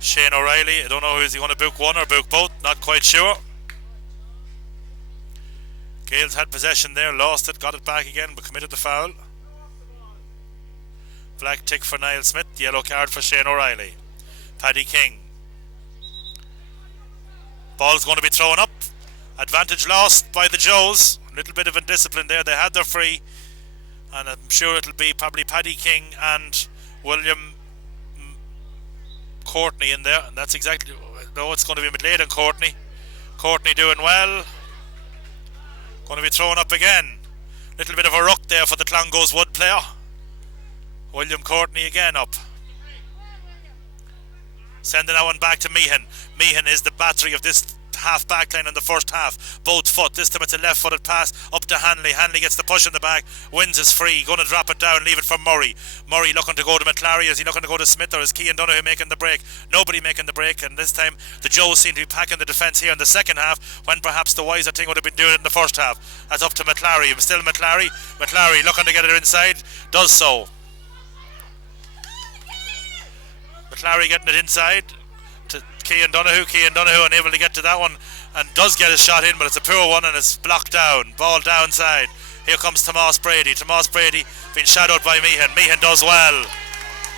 Shane O'Reilly, I don't know who's he going to book one or book both, not quite sure. Gaels had possession there, lost it, got it back again, but committed the foul. Black tick for Niall Smith, yellow card for Shane O'Reilly. Paddy King. Ball's going to be thrown up. Advantage lost by the Joes. A little bit of indiscipline there. They had their free. And I'm sure it'll be probably Paddy King and William Courtney in there. And that's exactly... No, it's going to be Midlade and Courtney. Courtney doing well. Going to be thrown up again. Little bit of a ruck there for the Clongowes Wood player. William Courtney again up. Sending that one back to Meehan. Meehan is the battery of this half back line in the first half. Both foot. This time it's a left footed pass up to Hanley. Hanley gets the push in the back. Wins is free. Going to drop it down. Leave it for Murray. Murray looking to go to McClary. Is he looking to go to Smith, or is Cian Donoghue making the break? Nobody making the break, and this time the Joes seem to be packing the defence here in the second half, when perhaps the wiser thing would have been doing it in the first half. That's up to McClary. Still McClary. McClary looking to get it inside. Does so. McClary getting it inside to Cian Donoghue. Cian Donoghue unable to get to that one, and does get a shot in, but it's a poor one and it's blocked down. Ball downside. Here comes Tomas Brady. Tomas Brady being shadowed by Meehan. Meehan does well.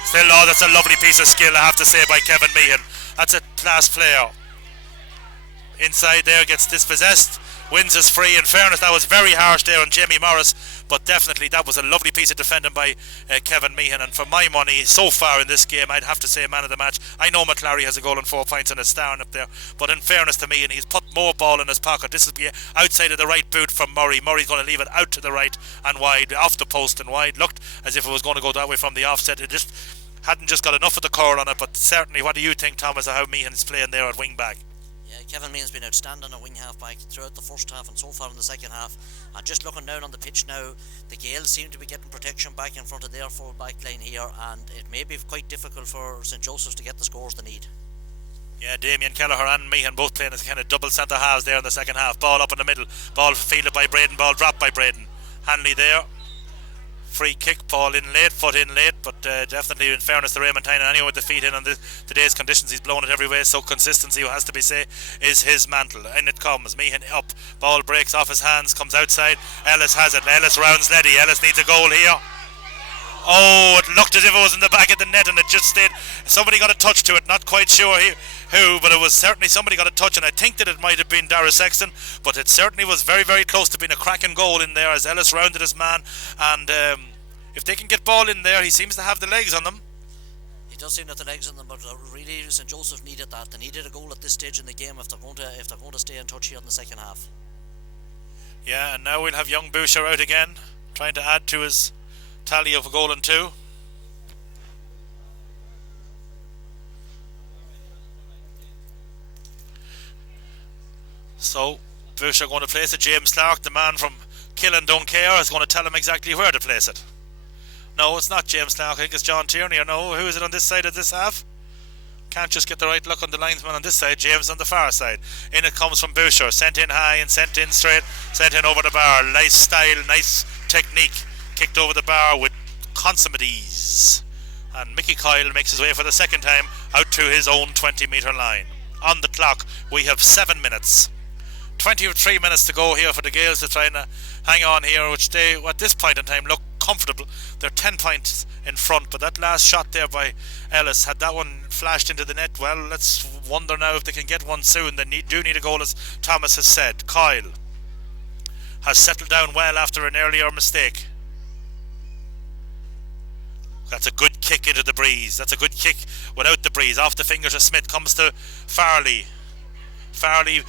Still, oh, that's a lovely piece of skill, I have to say, by Kevin Meehan. That's a class player. Inside there, gets dispossessed. Wins is free. In fairness, that was very harsh there on Jamie Morris, but definitely that was a lovely piece of defending by Kevin Meehan. And for my money, so far in this game, I'd have to say man of the match. I know McClary has a goal and 4 points and a star up there, but in fairness to Meehan, he's put more ball in his pocket. This will be outside of the right boot from Murray. Murray's going to leave it out to the right and wide, off the post and wide. Looked as if it was going to go that way from the offset. It just hadn't just got enough of the curl on it, but certainly, what do you think, Thomas, of how Meehan's playing there at wing back? Yeah, Kevin Meehan's been outstanding at wing half back throughout the first half and so far in the second half. And just looking down on the pitch now, the Gaels seem to be getting protection back in front of their full back line here, and it may be quite difficult for St Joseph's to get the scores they need. Yeah, Damien Kelleher and Meehan both playing as kind of double centre halves there in the second half. Ball up in the middle, ball fielded by Braden, ball dropped by Braden. Hanley there. Free kick, ball in late, foot in late, but definitely, in fairness to Raymond Tynan, anyway, with the feet in on today's conditions, he's blown it every way, so consistency, has to be say, is his mantle. In it comes, Meehan up, ball breaks off his hands, comes outside, Ellis has it, Ellis rounds Leddy, Ellis needs a goal here. Oh, it looked as if it was in the back of the net and it just stayed. Somebody got a touch to it, not quite sure who, but it was certainly somebody got a touch, and I think that it might have been Dara Sexton, but it certainly was very, very close to being a cracking goal in there as Ellis rounded his man, and if they can get ball in there, he seems to have the legs on them. He does seem to have the legs on them, but really St Joseph needed that. They needed a goal at this stage in the game if they're going to stay in touch here in the second half. Yeah, and now we'll have young Boucher out again, trying to add to his tally of a goal and two. So Boucher going to place it. James Clark, the man from Killen Don't Care, is going to tell him exactly where to place it. No, it's not James Clark, I think it's John Tierney, or no, who is it on this side of this half? Can't just get the right look on the linesman on this side. James on the far side. In it comes from Boucher, sent in high and sent in straight, sent in over the bar. Nice style, nice technique, kicked over the bar with consummate ease, and Mickey Coyle makes his way for the second time out to his own 20-metre line. On the clock we have 7 minutes, 23 minutes to go here for the Gaels to try and hang on here, which they at this point in time look comfortable. They're 10 points in front, but that last shot there by Ellis, had that one flashed into the net, well, let's wonder now if they can get one soon. They do need a goal, as Thomas has said. Coyle has settled down well after an earlier mistake. That's a good kick into the breeze. That's a good kick without the breeze. Off the fingers of Smith, comes to Farley. Farley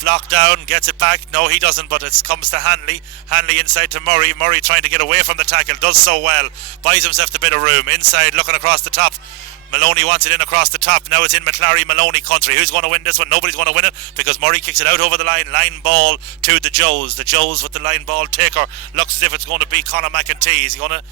blocked down, gets it back. No, he doesn't, but it comes to Hanley. Hanley inside to Murray. Murray trying to get away from the tackle, does so well. Buys himself a bit of room. Inside, looking across the top. Maloney wants it in across the top. Now it's in McClary-Maloney country. Who's going to win this one? Nobody's going to win it, because Murray kicks it out over the line. Line ball to the Joes. The Joes with the line ball taker. Looks as if it's going to be Conor McEntee. Is he going to...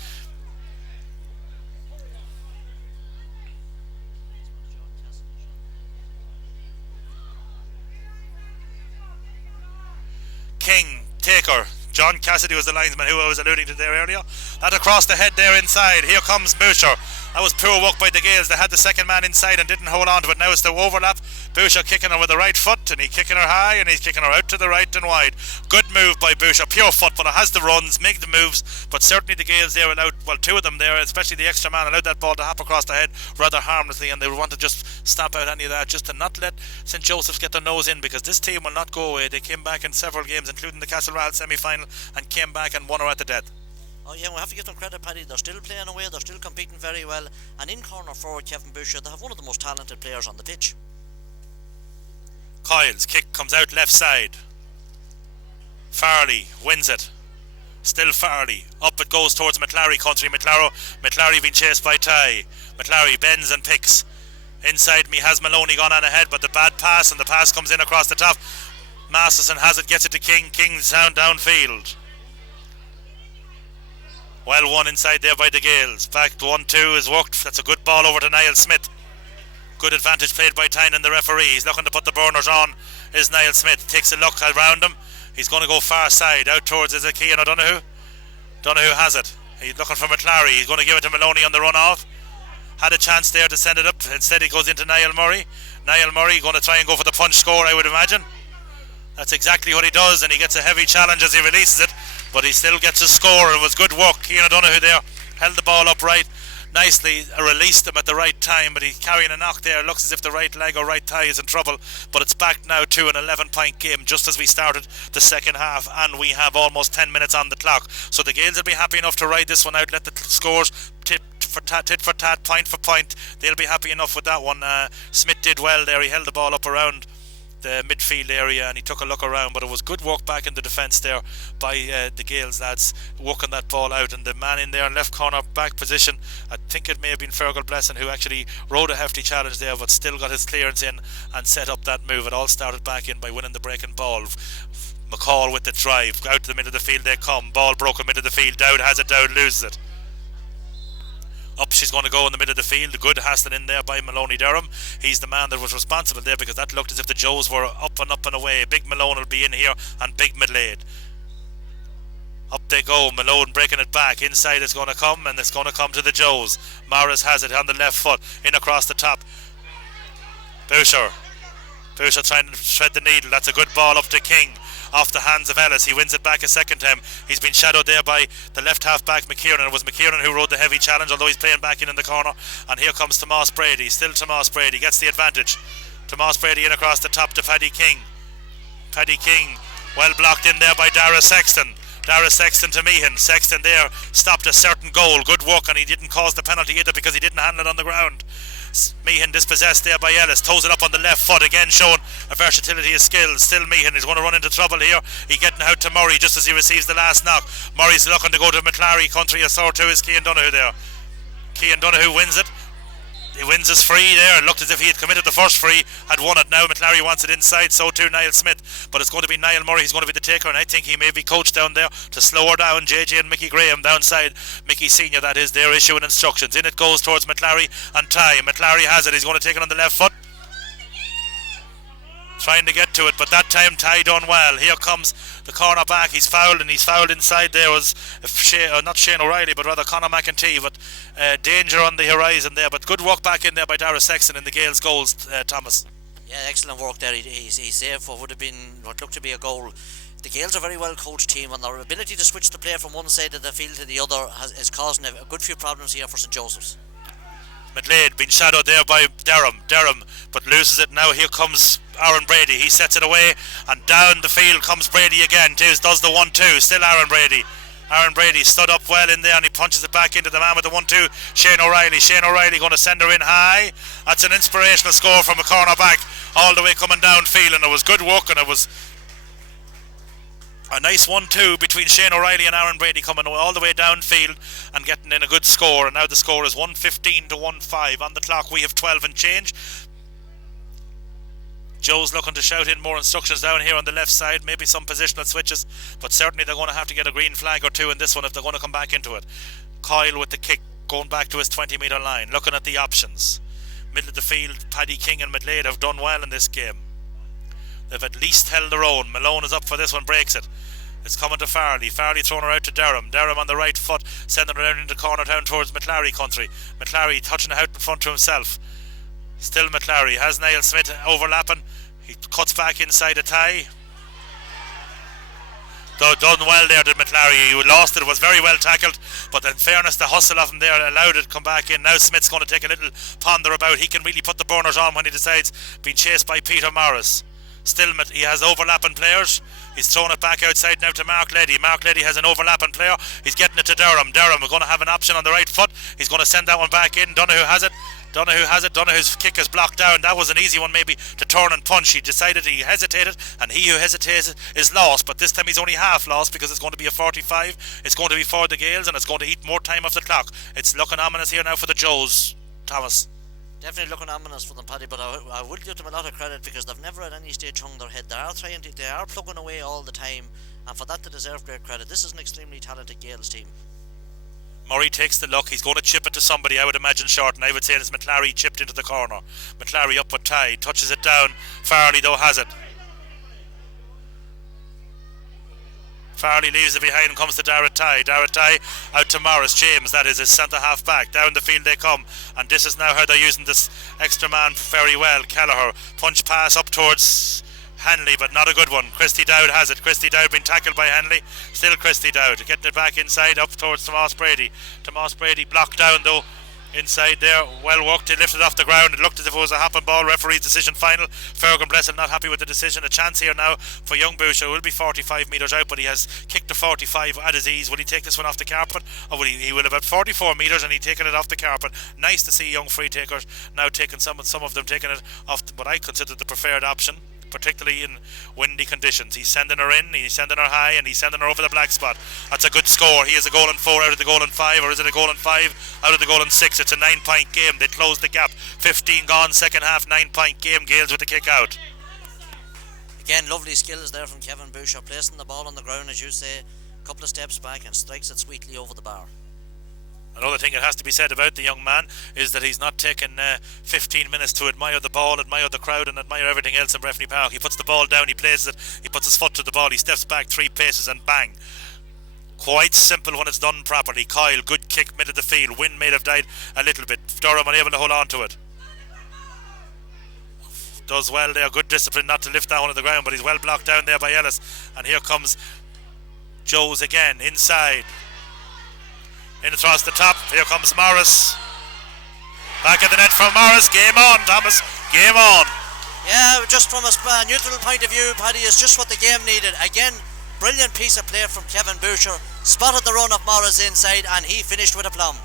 King, taker. John Cassidy was the linesman who I was alluding to there earlier. That across the head there inside. Here comes Boucher. That was poor work by the Gaels. They had the second man inside and didn't hold on to it. Now it's the overlap. Boucher kicking her with the right foot, and he's kicking her high, and he's kicking her out to the right and wide. Good move by Boucher. Pure footballer, has the runs, make the moves, but certainly the Gaels there allowed, well, two of them there, especially the extra man, allowed that ball to hop across the head rather harmlessly, and they want to just stamp out any of that, just to not let St Joseph's get their nose in, because this team will not go away. They came back in several games, including the Castlereagh semi-final, and came back and won her at the death. Oh yeah, we have to give them credit, Paddy. They're still playing away, they're still competing very well, and in corner forward Kevin Boucher, they have one of the most talented players on the pitch. Coyle's kick comes out left side. Farley wins it. Still Farley. Up it goes towards McClary country. McClary being chased by Ty. McClary bends and picks. Inside me has Maloney gone on ahead, but the bad pass, and the pass comes in across the top. Masterson has it, gets it to King. King's downfield. Well won inside there by the Gaels. Back 1-2 is worked. That's a good ball over to Niall Smith. Good advantage played by Tynan, the referee. He's looking to put the burners on. Is Niall Smith. Takes a look around him. He's going to go far side. Out towards Ezeki and O'Donoghue. Donoghue has it. He's looking for McClary. He's going to give it to Maloney on the run off. Had a chance there to send it up. Instead it goes into Niall Murray. Niall Murray going to try and go for the punch score, I would imagine. That's exactly what he does, and he gets a heavy challenge as he releases it, but he still gets a score. It was good work. Cian O'Donoghue there held the ball upright nicely, released him at the right time, but he's carrying a knock there. Looks as if the right leg or right thigh is in trouble, but it's back now to an 11-point game just as we started the second half, and we have almost 10 minutes on the clock. So the Gaels will be happy enough to ride this one out, let the scores tit for tat, point for point. They'll be happy enough with that one. Smith did well there. He held the ball up around the midfield area, and he took a look around, but it was good work back in the defence there by the Gaels lads, working that ball out, and the man in there in left corner back position, I think it may have been Fergal Blessing, who actually rode a hefty challenge there, but still got his clearance in and set up that move. It all started back in by winning the breaking ball. McCall with the drive, out to the middle of the field they come, ball broken middle of the field, Dowd has it, Dowd loses it. Up she's going to go in the middle of the field. Good hassling in there by Maloney Durham. He's the man that was responsible there, because that looked as if the Joes were up and away. Big Malone will be in here, and Big Midlade. Up they go, Malone breaking it back. Inside it's going to come, and it's going to come to the Joes. Morris has it on the left foot, in across the top. Boucher trying to thread the needle. That's a good ball up to King. Off the hands of Ellis. He wins it back a second time. He's been shadowed there by the left half back McKiernan. It was McKiernan who rode the heavy challenge, although he's playing back in the corner. And here comes Tomas Brady. Still Tomas Brady gets the advantage. Tomas Brady in across the top to Paddy King. Paddy King well blocked in there by Dara Sexton. Dara Sexton to Meehan. Sexton there stopped a certain goal. Good work, and he didn't cause the penalty either because he didn't handle it on the ground. Meehan dispossessed there by Ellis, toes it up on the left foot, again showing a versatility of skills. Still Meehan is going to run into trouble here. He getting out to Murray just as he receives the last knock. Murray's looking to go to McClary country. A sore to is Cian Donoghue there. Cian Donoghue wins it. He wins his free there. It looked as if he had committed the first free, had won it. Now McClary wants it inside, so too Niall Smith. But it's going to be Niall Murray, he's going to be the taker, and I think he may be coached down there to slow her down. JJ and Mickey Graham downside. Mickey Senior, that is, they're issuing instructions. In it goes towards McClary and Ty. McClary has it, he's going to take it on the left foot. Trying to get to it, but that time Ty done well. Here comes the corner back. He's fouled, and he's fouled inside. There was not Shane O'Reilly, but rather Conor McEntee. But danger on the horizon there. But good work back in there by Dara Sexton in the Gaels' goals, Thomas. Yeah, excellent work there. He saved what would have been what looked to be a goal. The Gaels are a very well coached team, and their ability to switch the play from one side of the field to the other is causing a good few problems here for St Joseph's. McLeod being shadowed there by Durham, but loses it now. Here comes Aaron Brady. He sets it away, and down the field comes Brady again. Does the 1-2. Still Aaron Brady. Aaron Brady stood up well in there, and he punches it back into the man with the 1-2. Shane O'Reilly going to send her in high. That's an inspirational score from a corner back, all the way coming downfield, and it was good work, and it was a nice 1-2 between Shane O'Reilly and Aaron Brady, coming all the way downfield and getting in a good score. And now the score is 115 to 1-5 on the clock. We have 12 and change. Joe's looking to shout in more instructions down here on the left side, maybe some positional switches, but certainly they're going to have to get a green flag or two in this one if they're going to come back into it. Coyle with the kick, going back to his 20-metre line, looking at the options. Middle of the field, Paddy King and Midlade have done well in this game. They've at least held their own. Malone is up for this one, breaks it. It's coming to Farley. Farley throwing her out to Durham. Durham on the right foot, sending her down into corner town towards McClary country. McClary touching it out in front to himself. Still McClary. Has Niall Smith overlapping. He cuts back inside a tie. Though done well there to McClary. He lost it. It was very well tackled. But in fairness, the hustle of him there allowed it to come back in. Now Smith's going to take a little ponder about. He can really put the burners on when he decides. Being chased by Peter Morris. Still, he has overlapping players. He's thrown it back outside now to Mark Leddy. Mark Leddy has an overlapping player. He's getting it to Durham. Durham is going to have an option on the right foot. He's going to send that one back in. Donoghue has it. Donoghue's kick is blocked down. That was an easy one maybe to turn and punch. He decided, he hesitated, and he who hesitates is lost. But this time he's only half lost, because it's going to be a 45. It's going to be for the Gaels, and it's going to eat more time off the clock. It's looking ominous here now for the Joes, Thomas. Definitely looking ominous for them, Paddy, but I would give them a lot of credit, because they've never at any stage hung their head. They are plugging away all the time, and for that they deserve great credit. This is an extremely talented Gaels team. Murray takes the luck. He's going to chip it to somebody, I would imagine short, and I would say it's McClary chipped into the corner. McClary up with Ty, touches it down. Farley though has it. Farley leaves it behind and comes to Darragh Ty. Darragh Ty out to Morris James, that is his centre half back. Down the field they come, and this is now how they're using this extra man very well. Kelleher, punch pass up towards Hanley, but not a good one. Christy Dowd has it. Christy Dowd being tackled by Hanley. Still Christy Dowd getting it back inside up towards Tomas Brady. Tomas Brady blocked down though inside there. Well worked. He lifted off the ground. It looked as if it was a happen ball. Referee's decision final. Fergal Blessing not happy with the decision. A chance here now for young Boucher. Will be 45 metres out, but he has kicked the 45 at his ease. Will he take this one off the carpet, or will he will have about 44 metres and he's taking it off the carpet. Nice to see young free takers now taking some of them taking it off what I consider the preferred option. particularly in windy conditions. He's sending her in, he's sending her high, and he's sending her over the black spot. That's a good score. He has a goal and 4 out of the goal and 5, or is it a goal and 5 out of the goal and 6? It's a 9-point game. They close the gap. 15 gone, second half, 9-point game. Gaels with the kick out. Again, lovely skills there from Kevin Boucher, placing the ball on the ground, as you say, a couple of steps back and strikes it sweetly over the bar. Another thing that has to be said about the young man is that he's not taken 15 minutes to admire the ball, admire the crowd and admire everything else in Breffni Park. He puts the ball down, he places it, he puts his foot to the ball, he steps back 3 paces and bang. Quite simple when it's done properly. Kyle, good kick, mid of the field. Wind may have died a little bit. Durham unable to hold on to it. Does well there, good discipline not to lift that one to the ground, but he's well blocked down there by Ellis. And here comes Joes again, inside. In across the top, here comes Morris. Back at the net from Morris. Game on, Thomas. Game on. Yeah, just from a neutral point of view, Paddy, is just what the game needed. Again, brilliant piece of play from Kevin Boucher. Spotted the run of Morris inside, and he finished with aplomb.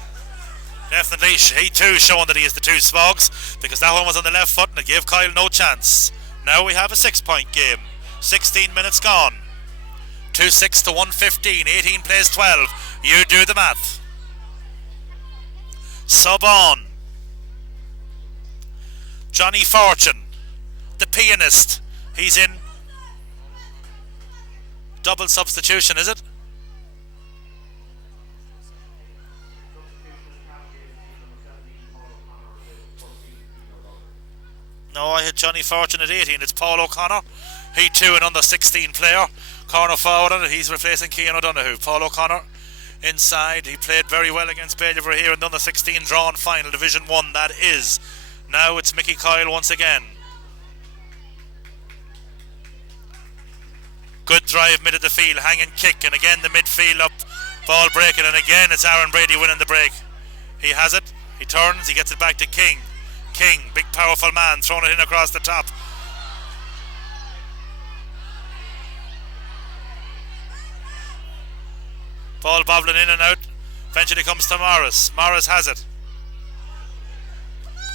Definitely, he too showing that he is the 2 Smogs, because that one was on the left foot and it gave Kyle no chance. Now we have a 6-point game. 16 minutes gone. 2-6 to 115. 18 plays 12. You do the math. Sub on. Johnny Fortune, the pianist. He's in. Double substitution, is it? No, I had Johnny Fortune at 18. It's Paul O'Connor. He too an under 16 player. Corner forward on it. He's replacing Cian O'Donoghue. Paul O'Connor inside. He played very well against Bailiver here in the under 16 drawn final, Division 1 that is. Now it's Mickey Kyle once again. Good drive mid of the field, hanging kick, and again the midfield up, ball breaking, and again it's Aaron Brady winning the break. He has it, he turns, he gets it back to King. King, big powerful man, throwing it in across the top. Ball bobbling in and out. Eventually comes to Morris. Morris has it.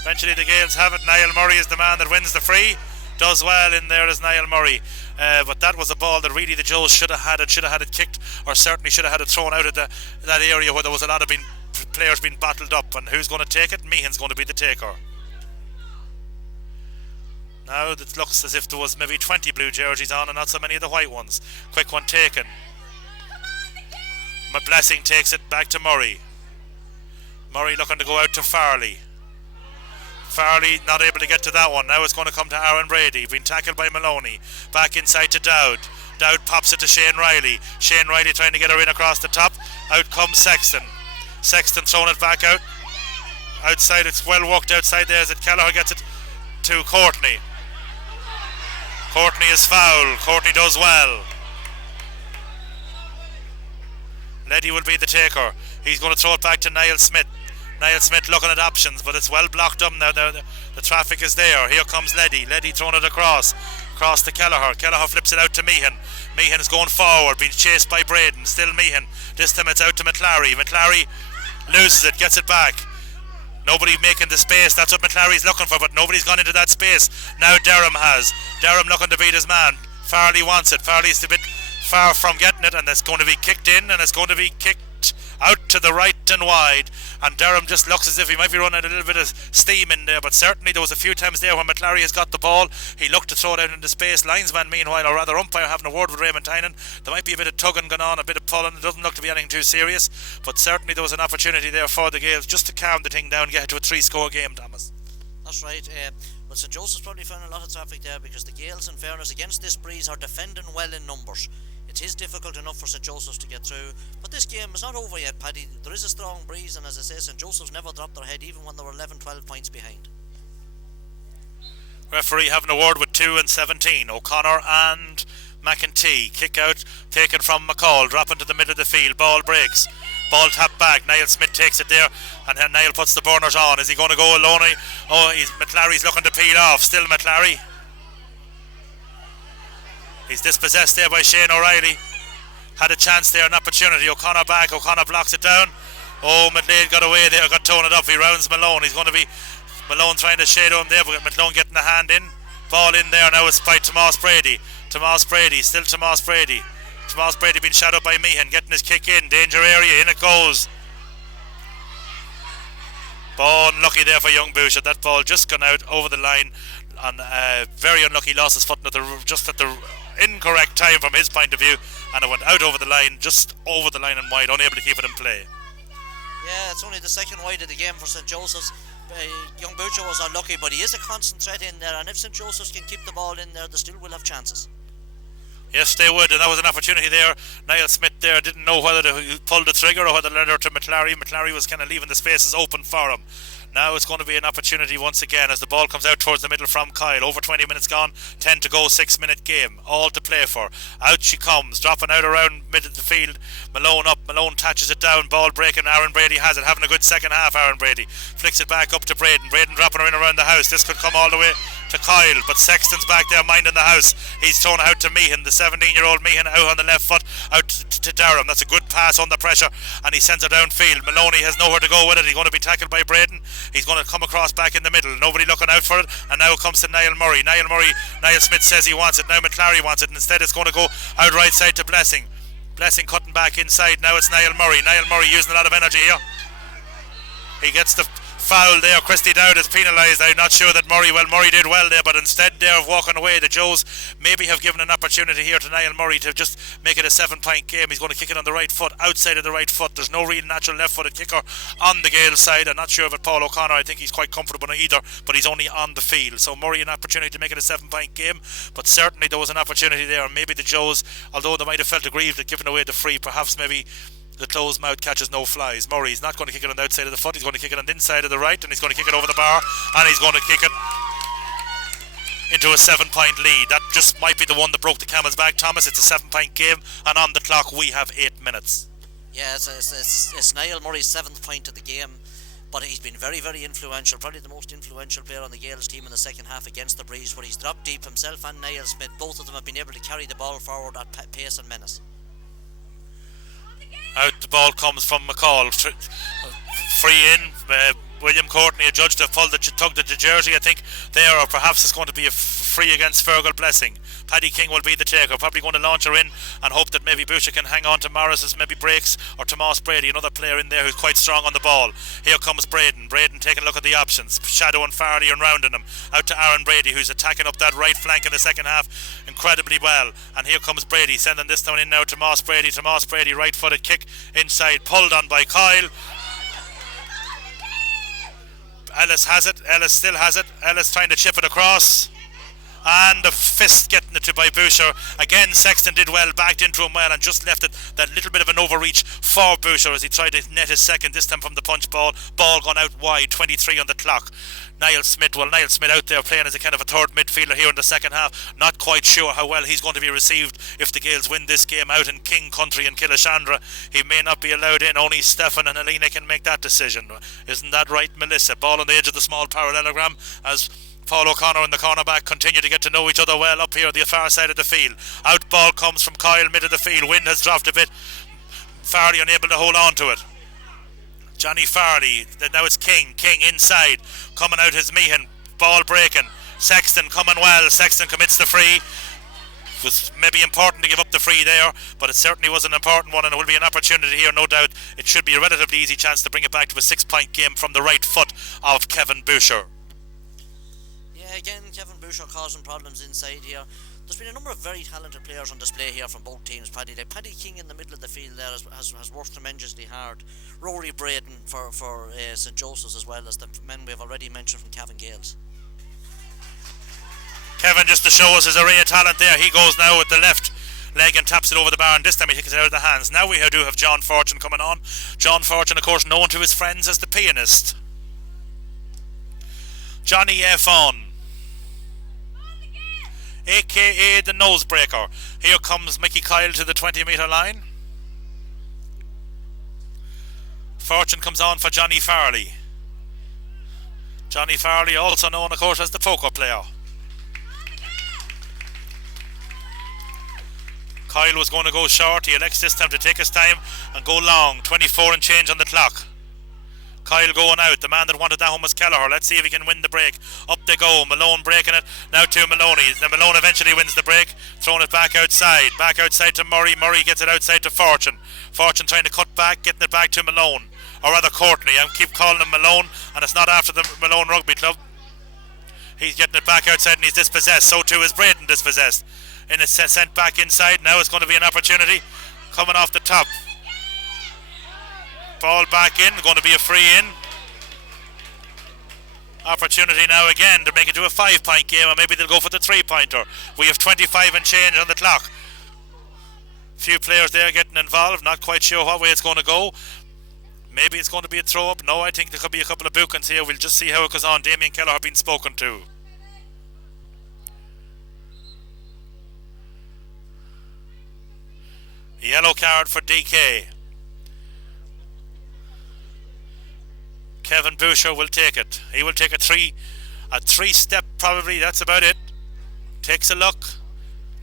Eventually the Gaels have it. Niall Murray is the man that wins the free. Does well in there as Niall Murray. But that was a ball that really the Joes should have had it kicked, or certainly should have had it thrown out of that area where there was a lot of players being bottled up. And who's going to take it? Meehan's going to be the taker. Now it looks as if there was maybe 20 blue jerseys on and not so many of the white ones. Quick one taken. Blessing takes it back to Murray. Murray looking to go out to Farley. Farley not able to get to that one. Now it's going to come to Aaron Brady. Been tackled by Maloney. Back inside to Dowd. Dowd pops it to Shane Riley. Shane Riley trying to get her in across the top. Out comes Sexton. Sexton throwing it back out. Outside, it's well walked outside there as it Kelleher gets it to Courtney. Courtney is foul. Courtney does well. Leddy will be the taker. He's going to throw it back to Niall Smith. Niall Smith looking at options, but it's well blocked up now. The traffic is there. Here comes Leddy. Leddy throwing it across to Kelleher. Kelleher flips it out to Meehan. Meehan is going forward, being chased by Braden. Still Meehan. This time it's out to McClary. McClary loses it, gets it back. Nobody making the space. That's what McClary's looking for, but nobody's gone into that space. Now Durham has. Durham looking to beat his man. Farley wants it. Farley's a bit far from getting it, and it's going to be kicked in, and it's going to be kicked out to the right and wide, and Durham just looks as if he might be running a little bit of steam in there, but certainly there was a few times there when McClary has got the ball. He looked to throw it out into space. Linesman meanwhile, or rather umpire, having a word with Raymond Tynan. There might be a bit of tugging going on, a bit of pulling. It doesn't look to be anything too serious, but certainly there was an opportunity there for the Gaels just to calm the thing down, get it to a 3-score game, Thomas. That's right. Well, St Joseph's probably found a lot of traffic there because the Gaels, in fairness, against this breeze are defending well in numbers. It is difficult enough for St Joseph's to get through, but this game is not over yet, Paddy. There is a strong breeze, and as I say, St Joseph's never dropped their head even when they were 11-12 points behind. Referee having a word with 2 and 17. O'Connor and McEntee. Kick out taken from McCall, dropping to the middle of the field. Ball breaks. Ball tapped back. Niall Smith takes it there, and then Niall puts the burners on. Is he going to go alone? McClary's looking to peel off. Still McClary. He's dispossessed there by Shane O'Reilly. Had a chance there, an opportunity. O'Connor back. O'Connor blocks it down. Oh, McLeod got away there, got toned it up. He rounds Malone. He's going to be Malone trying to shade him there, but Malone getting the hand in. Ball in there now. It's by Tomas Brady. Tomas Brady, still Tomas Brady. Tomas Brady being shadowed by Meehan, getting his kick in. Danger area, in it goes. Ball unlucky there for young Boucher. That ball just gone out over the line. And very unlucky, lost his foot just at the incorrect time from his point of view. And it went out over the line, just over the line and wide, unable to keep it in play. Yeah, it's only the second wide of the game for St. Joseph's. Young Boucher was unlucky, but he is a constant threat in there, and if St. Joseph's can keep the ball in there, they still will have chances. Yes, they would, and that was an opportunity there. Niall Smith there didn't know whether to pull the trigger or whether to let her to McClary. McClary was kind of leaving the spaces open for him. Now it's going to be an opportunity once again as the ball comes out towards the middle from Kyle. Over 20 minutes gone, 10 to go, 6-minute game. All to play for. Out she comes, dropping out around mid of the field. Malone up, Malone touches it down, ball breaking. Aaron Brady has it, having a good second half. Aaron Brady flicks it back up to Braden. Braden dropping her in around the house. This could come all the way to Kyle, but Sexton's back there minding the house. He's thrown out to Meehan, the 17-year-old Meehan, out on the left foot, out to Durham. That's a good pass under pressure, and he sends it downfield. Maloney has nowhere to go with it. He's going to be tackled by Braden. He's going to come across back in the middle. Nobody looking out for it, and now it comes to Niall Murray. Niall Smith says he wants it. Now McClary wants it, and instead it's going to go out right side to Blessing. Blessing cutting back inside. Now it's Niall Murray. Niall Murray using a lot of energy here. He gets the foul there. Christy Dowd is penalised. I'm not sure that Murray did well there, but instead there of walking away, the Joes maybe have given an opportunity here to Niall Murray to just make it a 7-point game. He's going to kick it on the right foot, outside of the right foot. There's no real natural left-footed kicker on the Gaels side. I'm not sure of it, Paul O'Connor. I think he's quite comfortable either, but he's only on the field. So Murray an opportunity to make it a 7-point game, but certainly there was an opportunity there, and maybe the Joes, although they might have felt aggrieved at giving away the free, perhaps maybe the closed mouth catches no flies. Murray's not going to kick it on the outside of the foot. He's going to kick it on the inside of the right, and he's going to kick it over the bar, and he's going to kick it into a 7-point lead. That just might be the one that broke the camel's back, Thomas. It's a 7-point game, and on the clock we have 8 minutes. Yeah, it's Niall Murray's 7th point of the game, but he's been very, very influential. Probably the most influential player on the Gaels team in the second half against the Breeze, where he's dropped deep himself and Niall Smith. Both of them have been able to carry the ball forward at pace and menace. Out the ball comes from McCall. Free in. William Courtney, a judge to have tugged at the jersey, I think there, or perhaps it's going to be a free against Fergal Blessing. Paddy King will be the taker, probably going to launch her in and hope that maybe Boucher can hang on to Morris's maybe breaks, or Tomas Brady, another player in there who's quite strong on the ball. Here comes Braden taking a look at the options, shadowing Farley and rounding him. Out to Aaron Brady, who's attacking up that right flank in the second half incredibly well, and here comes Brady sending this down in now to Tomas Brady, right footed kick inside, pulled on by Kyle. Ellis has it. Ellis still has it. Ellis trying to chip it across. And the fist getting it to by Boucher. Again, Sexton did well, backed into him well, and just left it that little bit of an overreach for Boucher as he tried to net his second, this time from the punch ball. Ball gone out wide, 23 on the clock. Niall Smith out there playing as a kind of a third midfielder here in the second half. Not quite sure how well he's going to be received if the Gaels win this game out in King Country in Killashandra. He may not be allowed in. Only Stefan and Alina can make that decision. Isn't that right, Melissa? Ball on the edge of the small parallelogram as Paul O'Connor and the cornerback continue to get to know each other well up here at the far side of the field. Out ball comes from Kyle, mid of the field. Wind has dropped a bit. Farley unable to hold on to it. Johnny Farley, now it's King inside, coming out his Meehan, ball breaking. Sexton coming well. Sexton commits the free. It was maybe important to give up the free there, but it certainly was an important one, and it will be an opportunity here, no doubt. It should be a relatively easy chance to bring it back to a 6-point game from the right foot of Kevin Boucher. Yeah, again, Kevin Boucher causing problems inside here. There's been a number of very talented players on display here from both teams. Paddy King in the middle of the field there has worked tremendously hard. Rory Braden for St. Joseph's, as well as the men we've already mentioned from Cavan Gaels. Kevin, just to show us his array of talent there, he goes now with the left leg and taps it over the bar, and this time he takes it out of the hands. Now we do have John Fortune coming on. John Fortune, of course, known to his friends as the pianist. Johnny F. On, aka the nosebreaker. Here comes Mickey Kyle to the 20-metre line. Fortune comes on for Johnny Farley. Johnny Farley, also known, of course, as the poker player. Kyle was going to go short. He elects this time to take his time and go long. 24 and change on the clock. Kyle going out. The man that wanted that one was Kelleher. Let's see if he can win the break. Up they go. Malone breaking it. Now to Maloney. Now Malone eventually wins the break. Throwing it back outside. Back outside to Murray. Murray gets it outside to Fortune. Fortune trying to cut back. Getting it back to Malone. Or rather Courtney. I keep calling him Malone. And it's not after the Malone Rugby Club. He's getting it back outside and he's dispossessed. So too is Braden dispossessed. And it's sent back inside. Now it's going to be an opportunity. Coming off the top. Ball back in, going to be a free in. Opportunity now again to make it to a 5-point game, or maybe they'll go for the 3-pointer. We have 25 and change on the clock. Few players there getting involved, not quite sure what way it's going to go. Maybe it's going to be a throw up. No, I think there could be a couple of bookings here. We'll just see how it goes on. Damien Keller have been spoken to. Yellow card for DK. Kevin Boucher will take it. He will take a three-step probably. That's about it. Takes a look.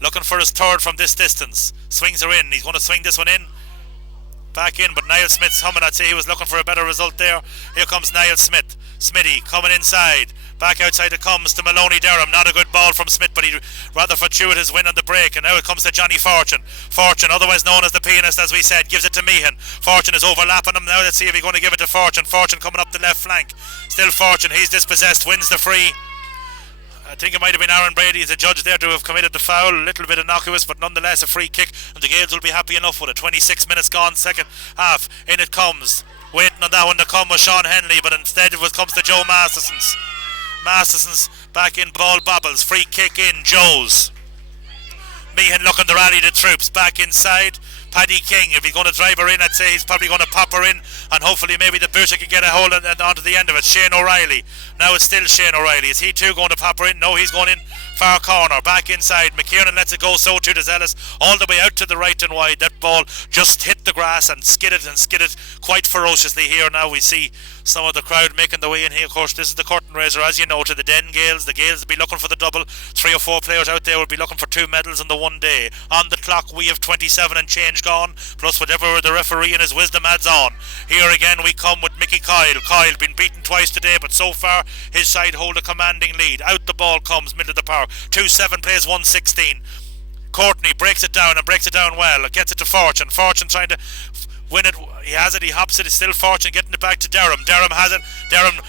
Looking for his third from this distance. Swings her in. He's going to swing this one in. Back in, but Niall Smith's humming. I'd say he was looking for a better result there. Here comes Niall Smith. Smitty coming inside. Back outside it comes to Maloney Durham. Not a good ball from Smith, but he rather fortuitous win on the break. And now it comes to Johnny Fortune. Fortune, otherwise known as the pianist, as we said, gives it to Meehan. Fortune is overlapping him now. Let's see if he's going to give it to Fortune. Fortune coming up the left flank. Still Fortune. He's dispossessed. Wins the free. I think it might have been Aaron Brady as a judge there to have committed the foul. A little bit innocuous, but nonetheless a free kick. And the Gaels will be happy enough with it. 26 minutes gone, second half. In it comes. Waiting on that one to come was Sean Henley, but instead it comes to Joe Masterson's. Masterson's back in, ball bobbles. Free kick in, Joe's. Meehan looking to rally the troops. Back inside. Paddy King, if he's going to drive her in, I'd say he's probably going to pop her in, and hopefully maybe the Boucher can get a hold of it onto the end of it. Shane O'Reilly. Now it's still Shane O'Reilly. Is he too going to pop her in? No, he's going in far corner. Back inside. McKiernan lets it go, so too does Ellis. All the way out to the right and wide. That ball just hit the grass and skidded quite ferociously here. Now we see some of the crowd making the way in here. Of course, this is the curtain raiser, as you know, to the Den Gaels. The Gaels will be looking for the double. 3 or 4 players out there will be looking for 2 medals in the one day. On the clock, we have 27 and change gone, plus whatever the referee in his wisdom adds on. Here again we come with Mickey Kyle. Kyle been beaten twice today, but so far his side hold a commanding lead. Out the ball comes, middle of the park. 2-7 plays 1-16. Courtney breaks it down and breaks it down well. Gets it to Fortune. Fortune trying to win it. He has it, he hops it. It's still Fortune getting it back to Durham. Durham has it. Durham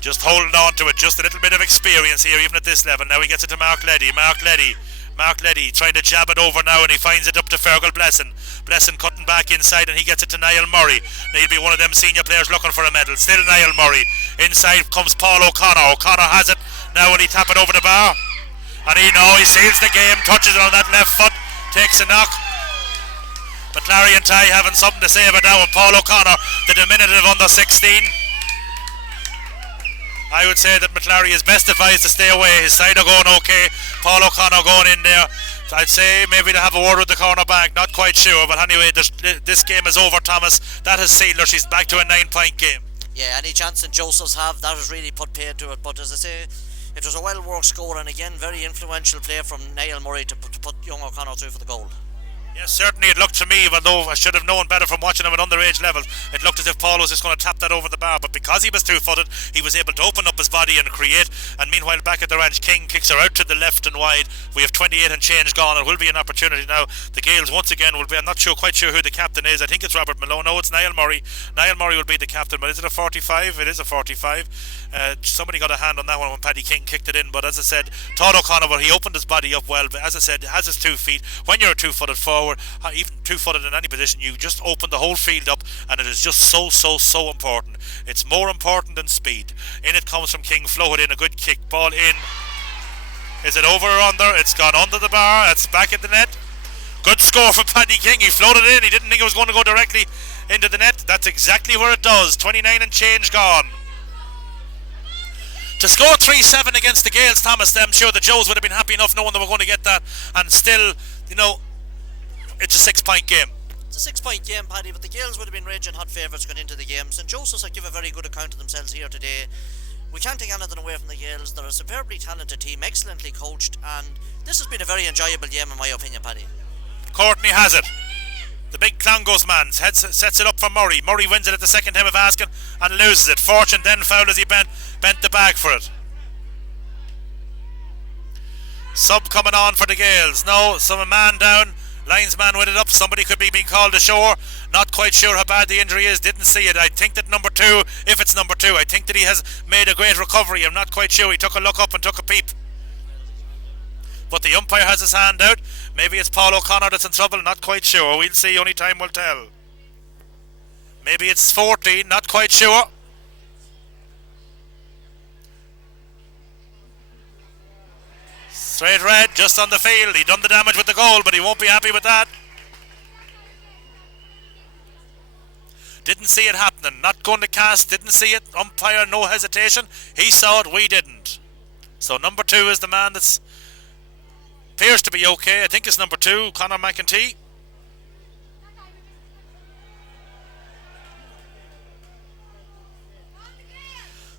just holding on to it. Just a little bit of experience here, even at this level. Now he gets it to Mark Leddy. Mark Leddy trying to jab it over now, and he finds it up to Fergal Blesson. Blesson cutting back inside, and he gets it to Niall Murray. Now he'll be one of them senior players looking for a medal. Still Niall Murray. Inside comes Paul O'Connor. O'Connor has it. Now will he tap it over the bar? And he seals the game, touches it on that left foot, takes a knock. McClary and Ty having something to say about that one. Paul O'Connor, the diminutive under 16. I would say that McClary is best advised to stay away. His side are going okay. Paul O'Connor going in there. I'd say maybe to have a word with the cornerback. Not quite sure, but anyway, this game is over, Thomas. That has sealed her. She's back to a 9-point game. Yeah, any chance St. Joseph's have, that has really put paid to it. But as I say, it was a well-worked score, and again, very influential play from Niall Murray to put young O'Connor through for the goal. Yes, certainly it looked to me, although I should have known better from watching him at underage levels, it looked as if Paul was just going to tap that over the bar, but because he was two-footed, he was able to open up his body and create. And meanwhile, back at the ranch, King kicks her out to the left and wide. We have 28 and change gone. It will be an opportunity now. The Gaels once again will be, I'm not quite sure who the captain is. I think it's Robert Malone. No, it's Niall Murray. Niall Murray will be the captain, but is it a 45? It is a 45. Somebody got a hand on that one when Paddy King kicked it in, but as I said, Todd O'Connor, well, he opened his body up well, but as I said, has his 2 feet. When you're a two-footed forward, even two-footed in any position, you just open the whole field up, and it is just so important. It's more important than speed. In it comes from King, floated in, a good kick, ball in. Is it over or under? It's gone under the bar. It's back at the net. Good score for Paddy King. He floated in. He didn't think it was going to go directly into the net. That's exactly where it does. 29 and change gone. To score 3-7 against the Gaels, Thomas, I'm sure the Joes would have been happy enough knowing they were going to get that, and still, it's a 6-point game. It's a 6-point game, Paddy, but the Gaels would have been raging hot favourites going into the game. St. Joseph's have given a very good account of themselves here today. We can't take anything away from the Gaels. They're a superbly talented team, excellently coached, and this has been a very enjoyable game in my opinion, Paddy. Courtney has it. The big Clongowes man sets it up for Murray. Murray wins it at the second time of asking and loses it. Fortune then fouled as he bent the bag for it. Sub coming on for the Gaels. No, some man down. Linesman with it up. Somebody could be being called ashore. Not quite sure how bad the injury is. Didn't see it. I think that number 2, if it's number 2, I think that he has made a great recovery. I'm not quite sure. He took a look up and took a peep. But the umpire has his hand out. Maybe it's Paul O'Connor that's in trouble. Not quite sure. We'll see. Only time will tell. Maybe it's 14. Not quite sure. Straight red, just on the field. He done the damage with the goal, but he won't be happy with that. Didn't see it happening. Not going to cast. Didn't see it. Umpire, no hesitation. He saw it. We didn't. So number 2 is the man that's appears to be okay. I think it's number 2, Conor McEntee.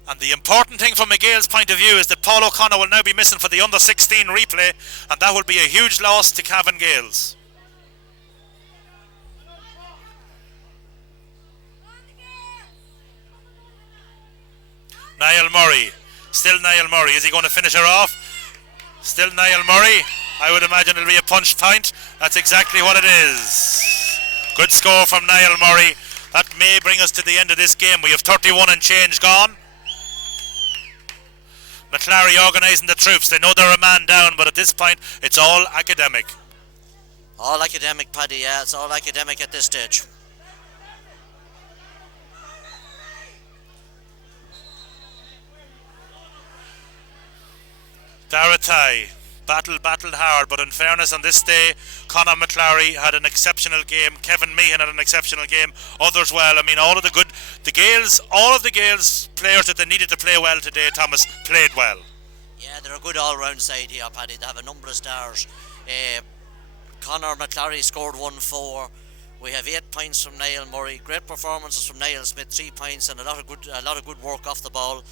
And the important thing from Gaels' point of view is that Paul O'Connor will now be missing for the under-16 replay, and that will be a huge loss to Cavan Gaels. Niall Murray. Still Niall Murray. Is he going to finish her off? Still Niall Murray. I would imagine it'll be a punch point. That's exactly what it is. Good score from Niall Murray. That may bring us to the end of this game. We have 31 and change gone. McClary organising the troops. They know they're a man down, but at this point, it's all academic. All academic, Paddy, yeah. It's all academic at this stage. Daratai. Battled hard, but in fairness on this day, Conor McClary had an exceptional game. Kevin Meehan had an exceptional game. Others well. I mean, all of the Gaels players that they needed to play well today, Thomas, played well. Yeah, they're a good all-round side here, Paddy. They have a number of stars. Conor McClary scored 1-4. We have 8 points from Niall Murray. Great performances from Niall Smith, 3 points, and a lot of good work off the ball.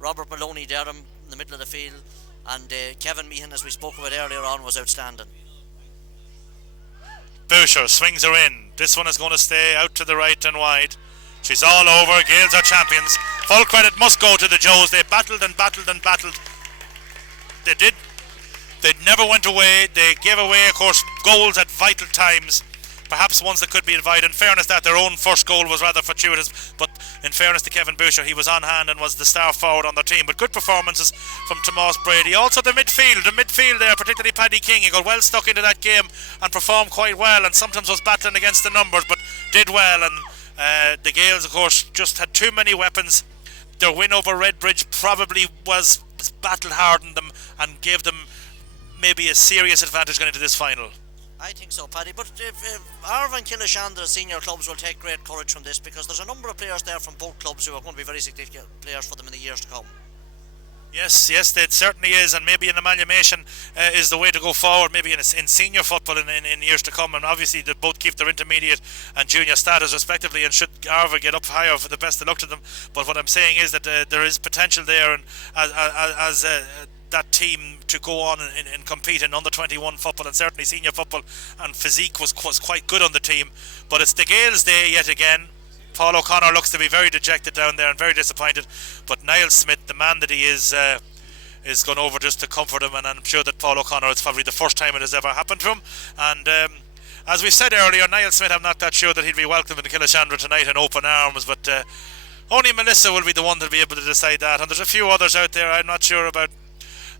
Robert Maloney there in the middle of the field. And Kevin Meehan, as we spoke about earlier on, was outstanding. Boucher swings her in. This one is going to stay out to the right and wide. She's all over. Gaels are champions. Full credit must go to the Joes. They battled and battled and battled. They did. They never went away. They gave away, of course, goals at vital times. Perhaps ones that could be avoided. In fairness, that their own first goal was rather fortuitous, but in fairness to Kevin Boucher, he was on hand and was the star forward on their team. But good performances from Tomas Brady. Also the midfield there, particularly Paddy King. He got well stuck into that game and performed quite well, and sometimes was battling against the numbers, but did well. And the Gaels, of course, just had too many weapons. Their win over Redbridge probably was battle-hardened them and gave them maybe a serious advantage going into this final. I think so, Paddy, but if Arvan Killishandra, the senior clubs, will take great courage from this, because there's a number of players there from both clubs who are going to be very significant players for them in the years to come. Yes, it certainly is, and maybe an amalgamation is the way to go forward, maybe in senior football in years to come, and obviously they both keep their intermediate and junior status respectively, and should Arva get up higher, for the best of luck to them. But what I'm saying is that there is potential there, and as that team to go on and compete in under 21 football and certainly senior football, and physique was quite good on the team. But it's the Gaels' day yet again. Paul O'Connor looks to be very dejected down there and very disappointed, but Niall Smith, the man that he is gone over just to comfort him, and I'm sure that Paul O'Connor, it's probably the first time it has ever happened to him. And as we said earlier, Niall Smith, I'm not that sure that he'd be welcome in Killishandra tonight in open arms, but only Melissa will be the one to be able to decide that, and there's a few others out there. I'm not sure about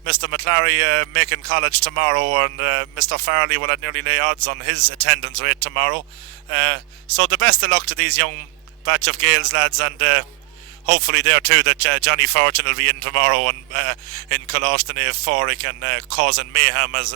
Mr. McClary making college tomorrow, and Mr. Farley will nearly lay odds on his attendance rate tomorrow. So the best of luck to these young batch of Gaels lads, and hopefully there too that Johnny Fortune will be in tomorrow and in Coloston Foric and causing mayhem as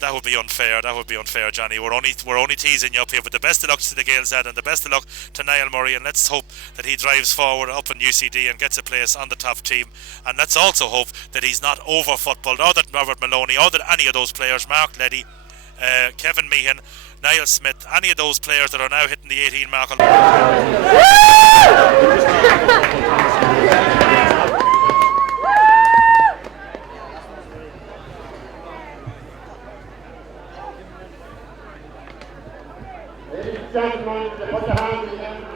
that would be unfair. That would be unfair, Johnny. We're only teasing you up here, but the best of luck to the Gaels lad, and the best of luck to Niall Murray, and let's hope that he drives forward up in UCD and gets a place on the top team. And let's also hope that he's not over footballed, or that Robert Maloney, or that any of those players, Mark Leddy, Kevin Meehan, Niall Smith, any of those players that are now hitting the 18 mark. gentlemen to put the hand in the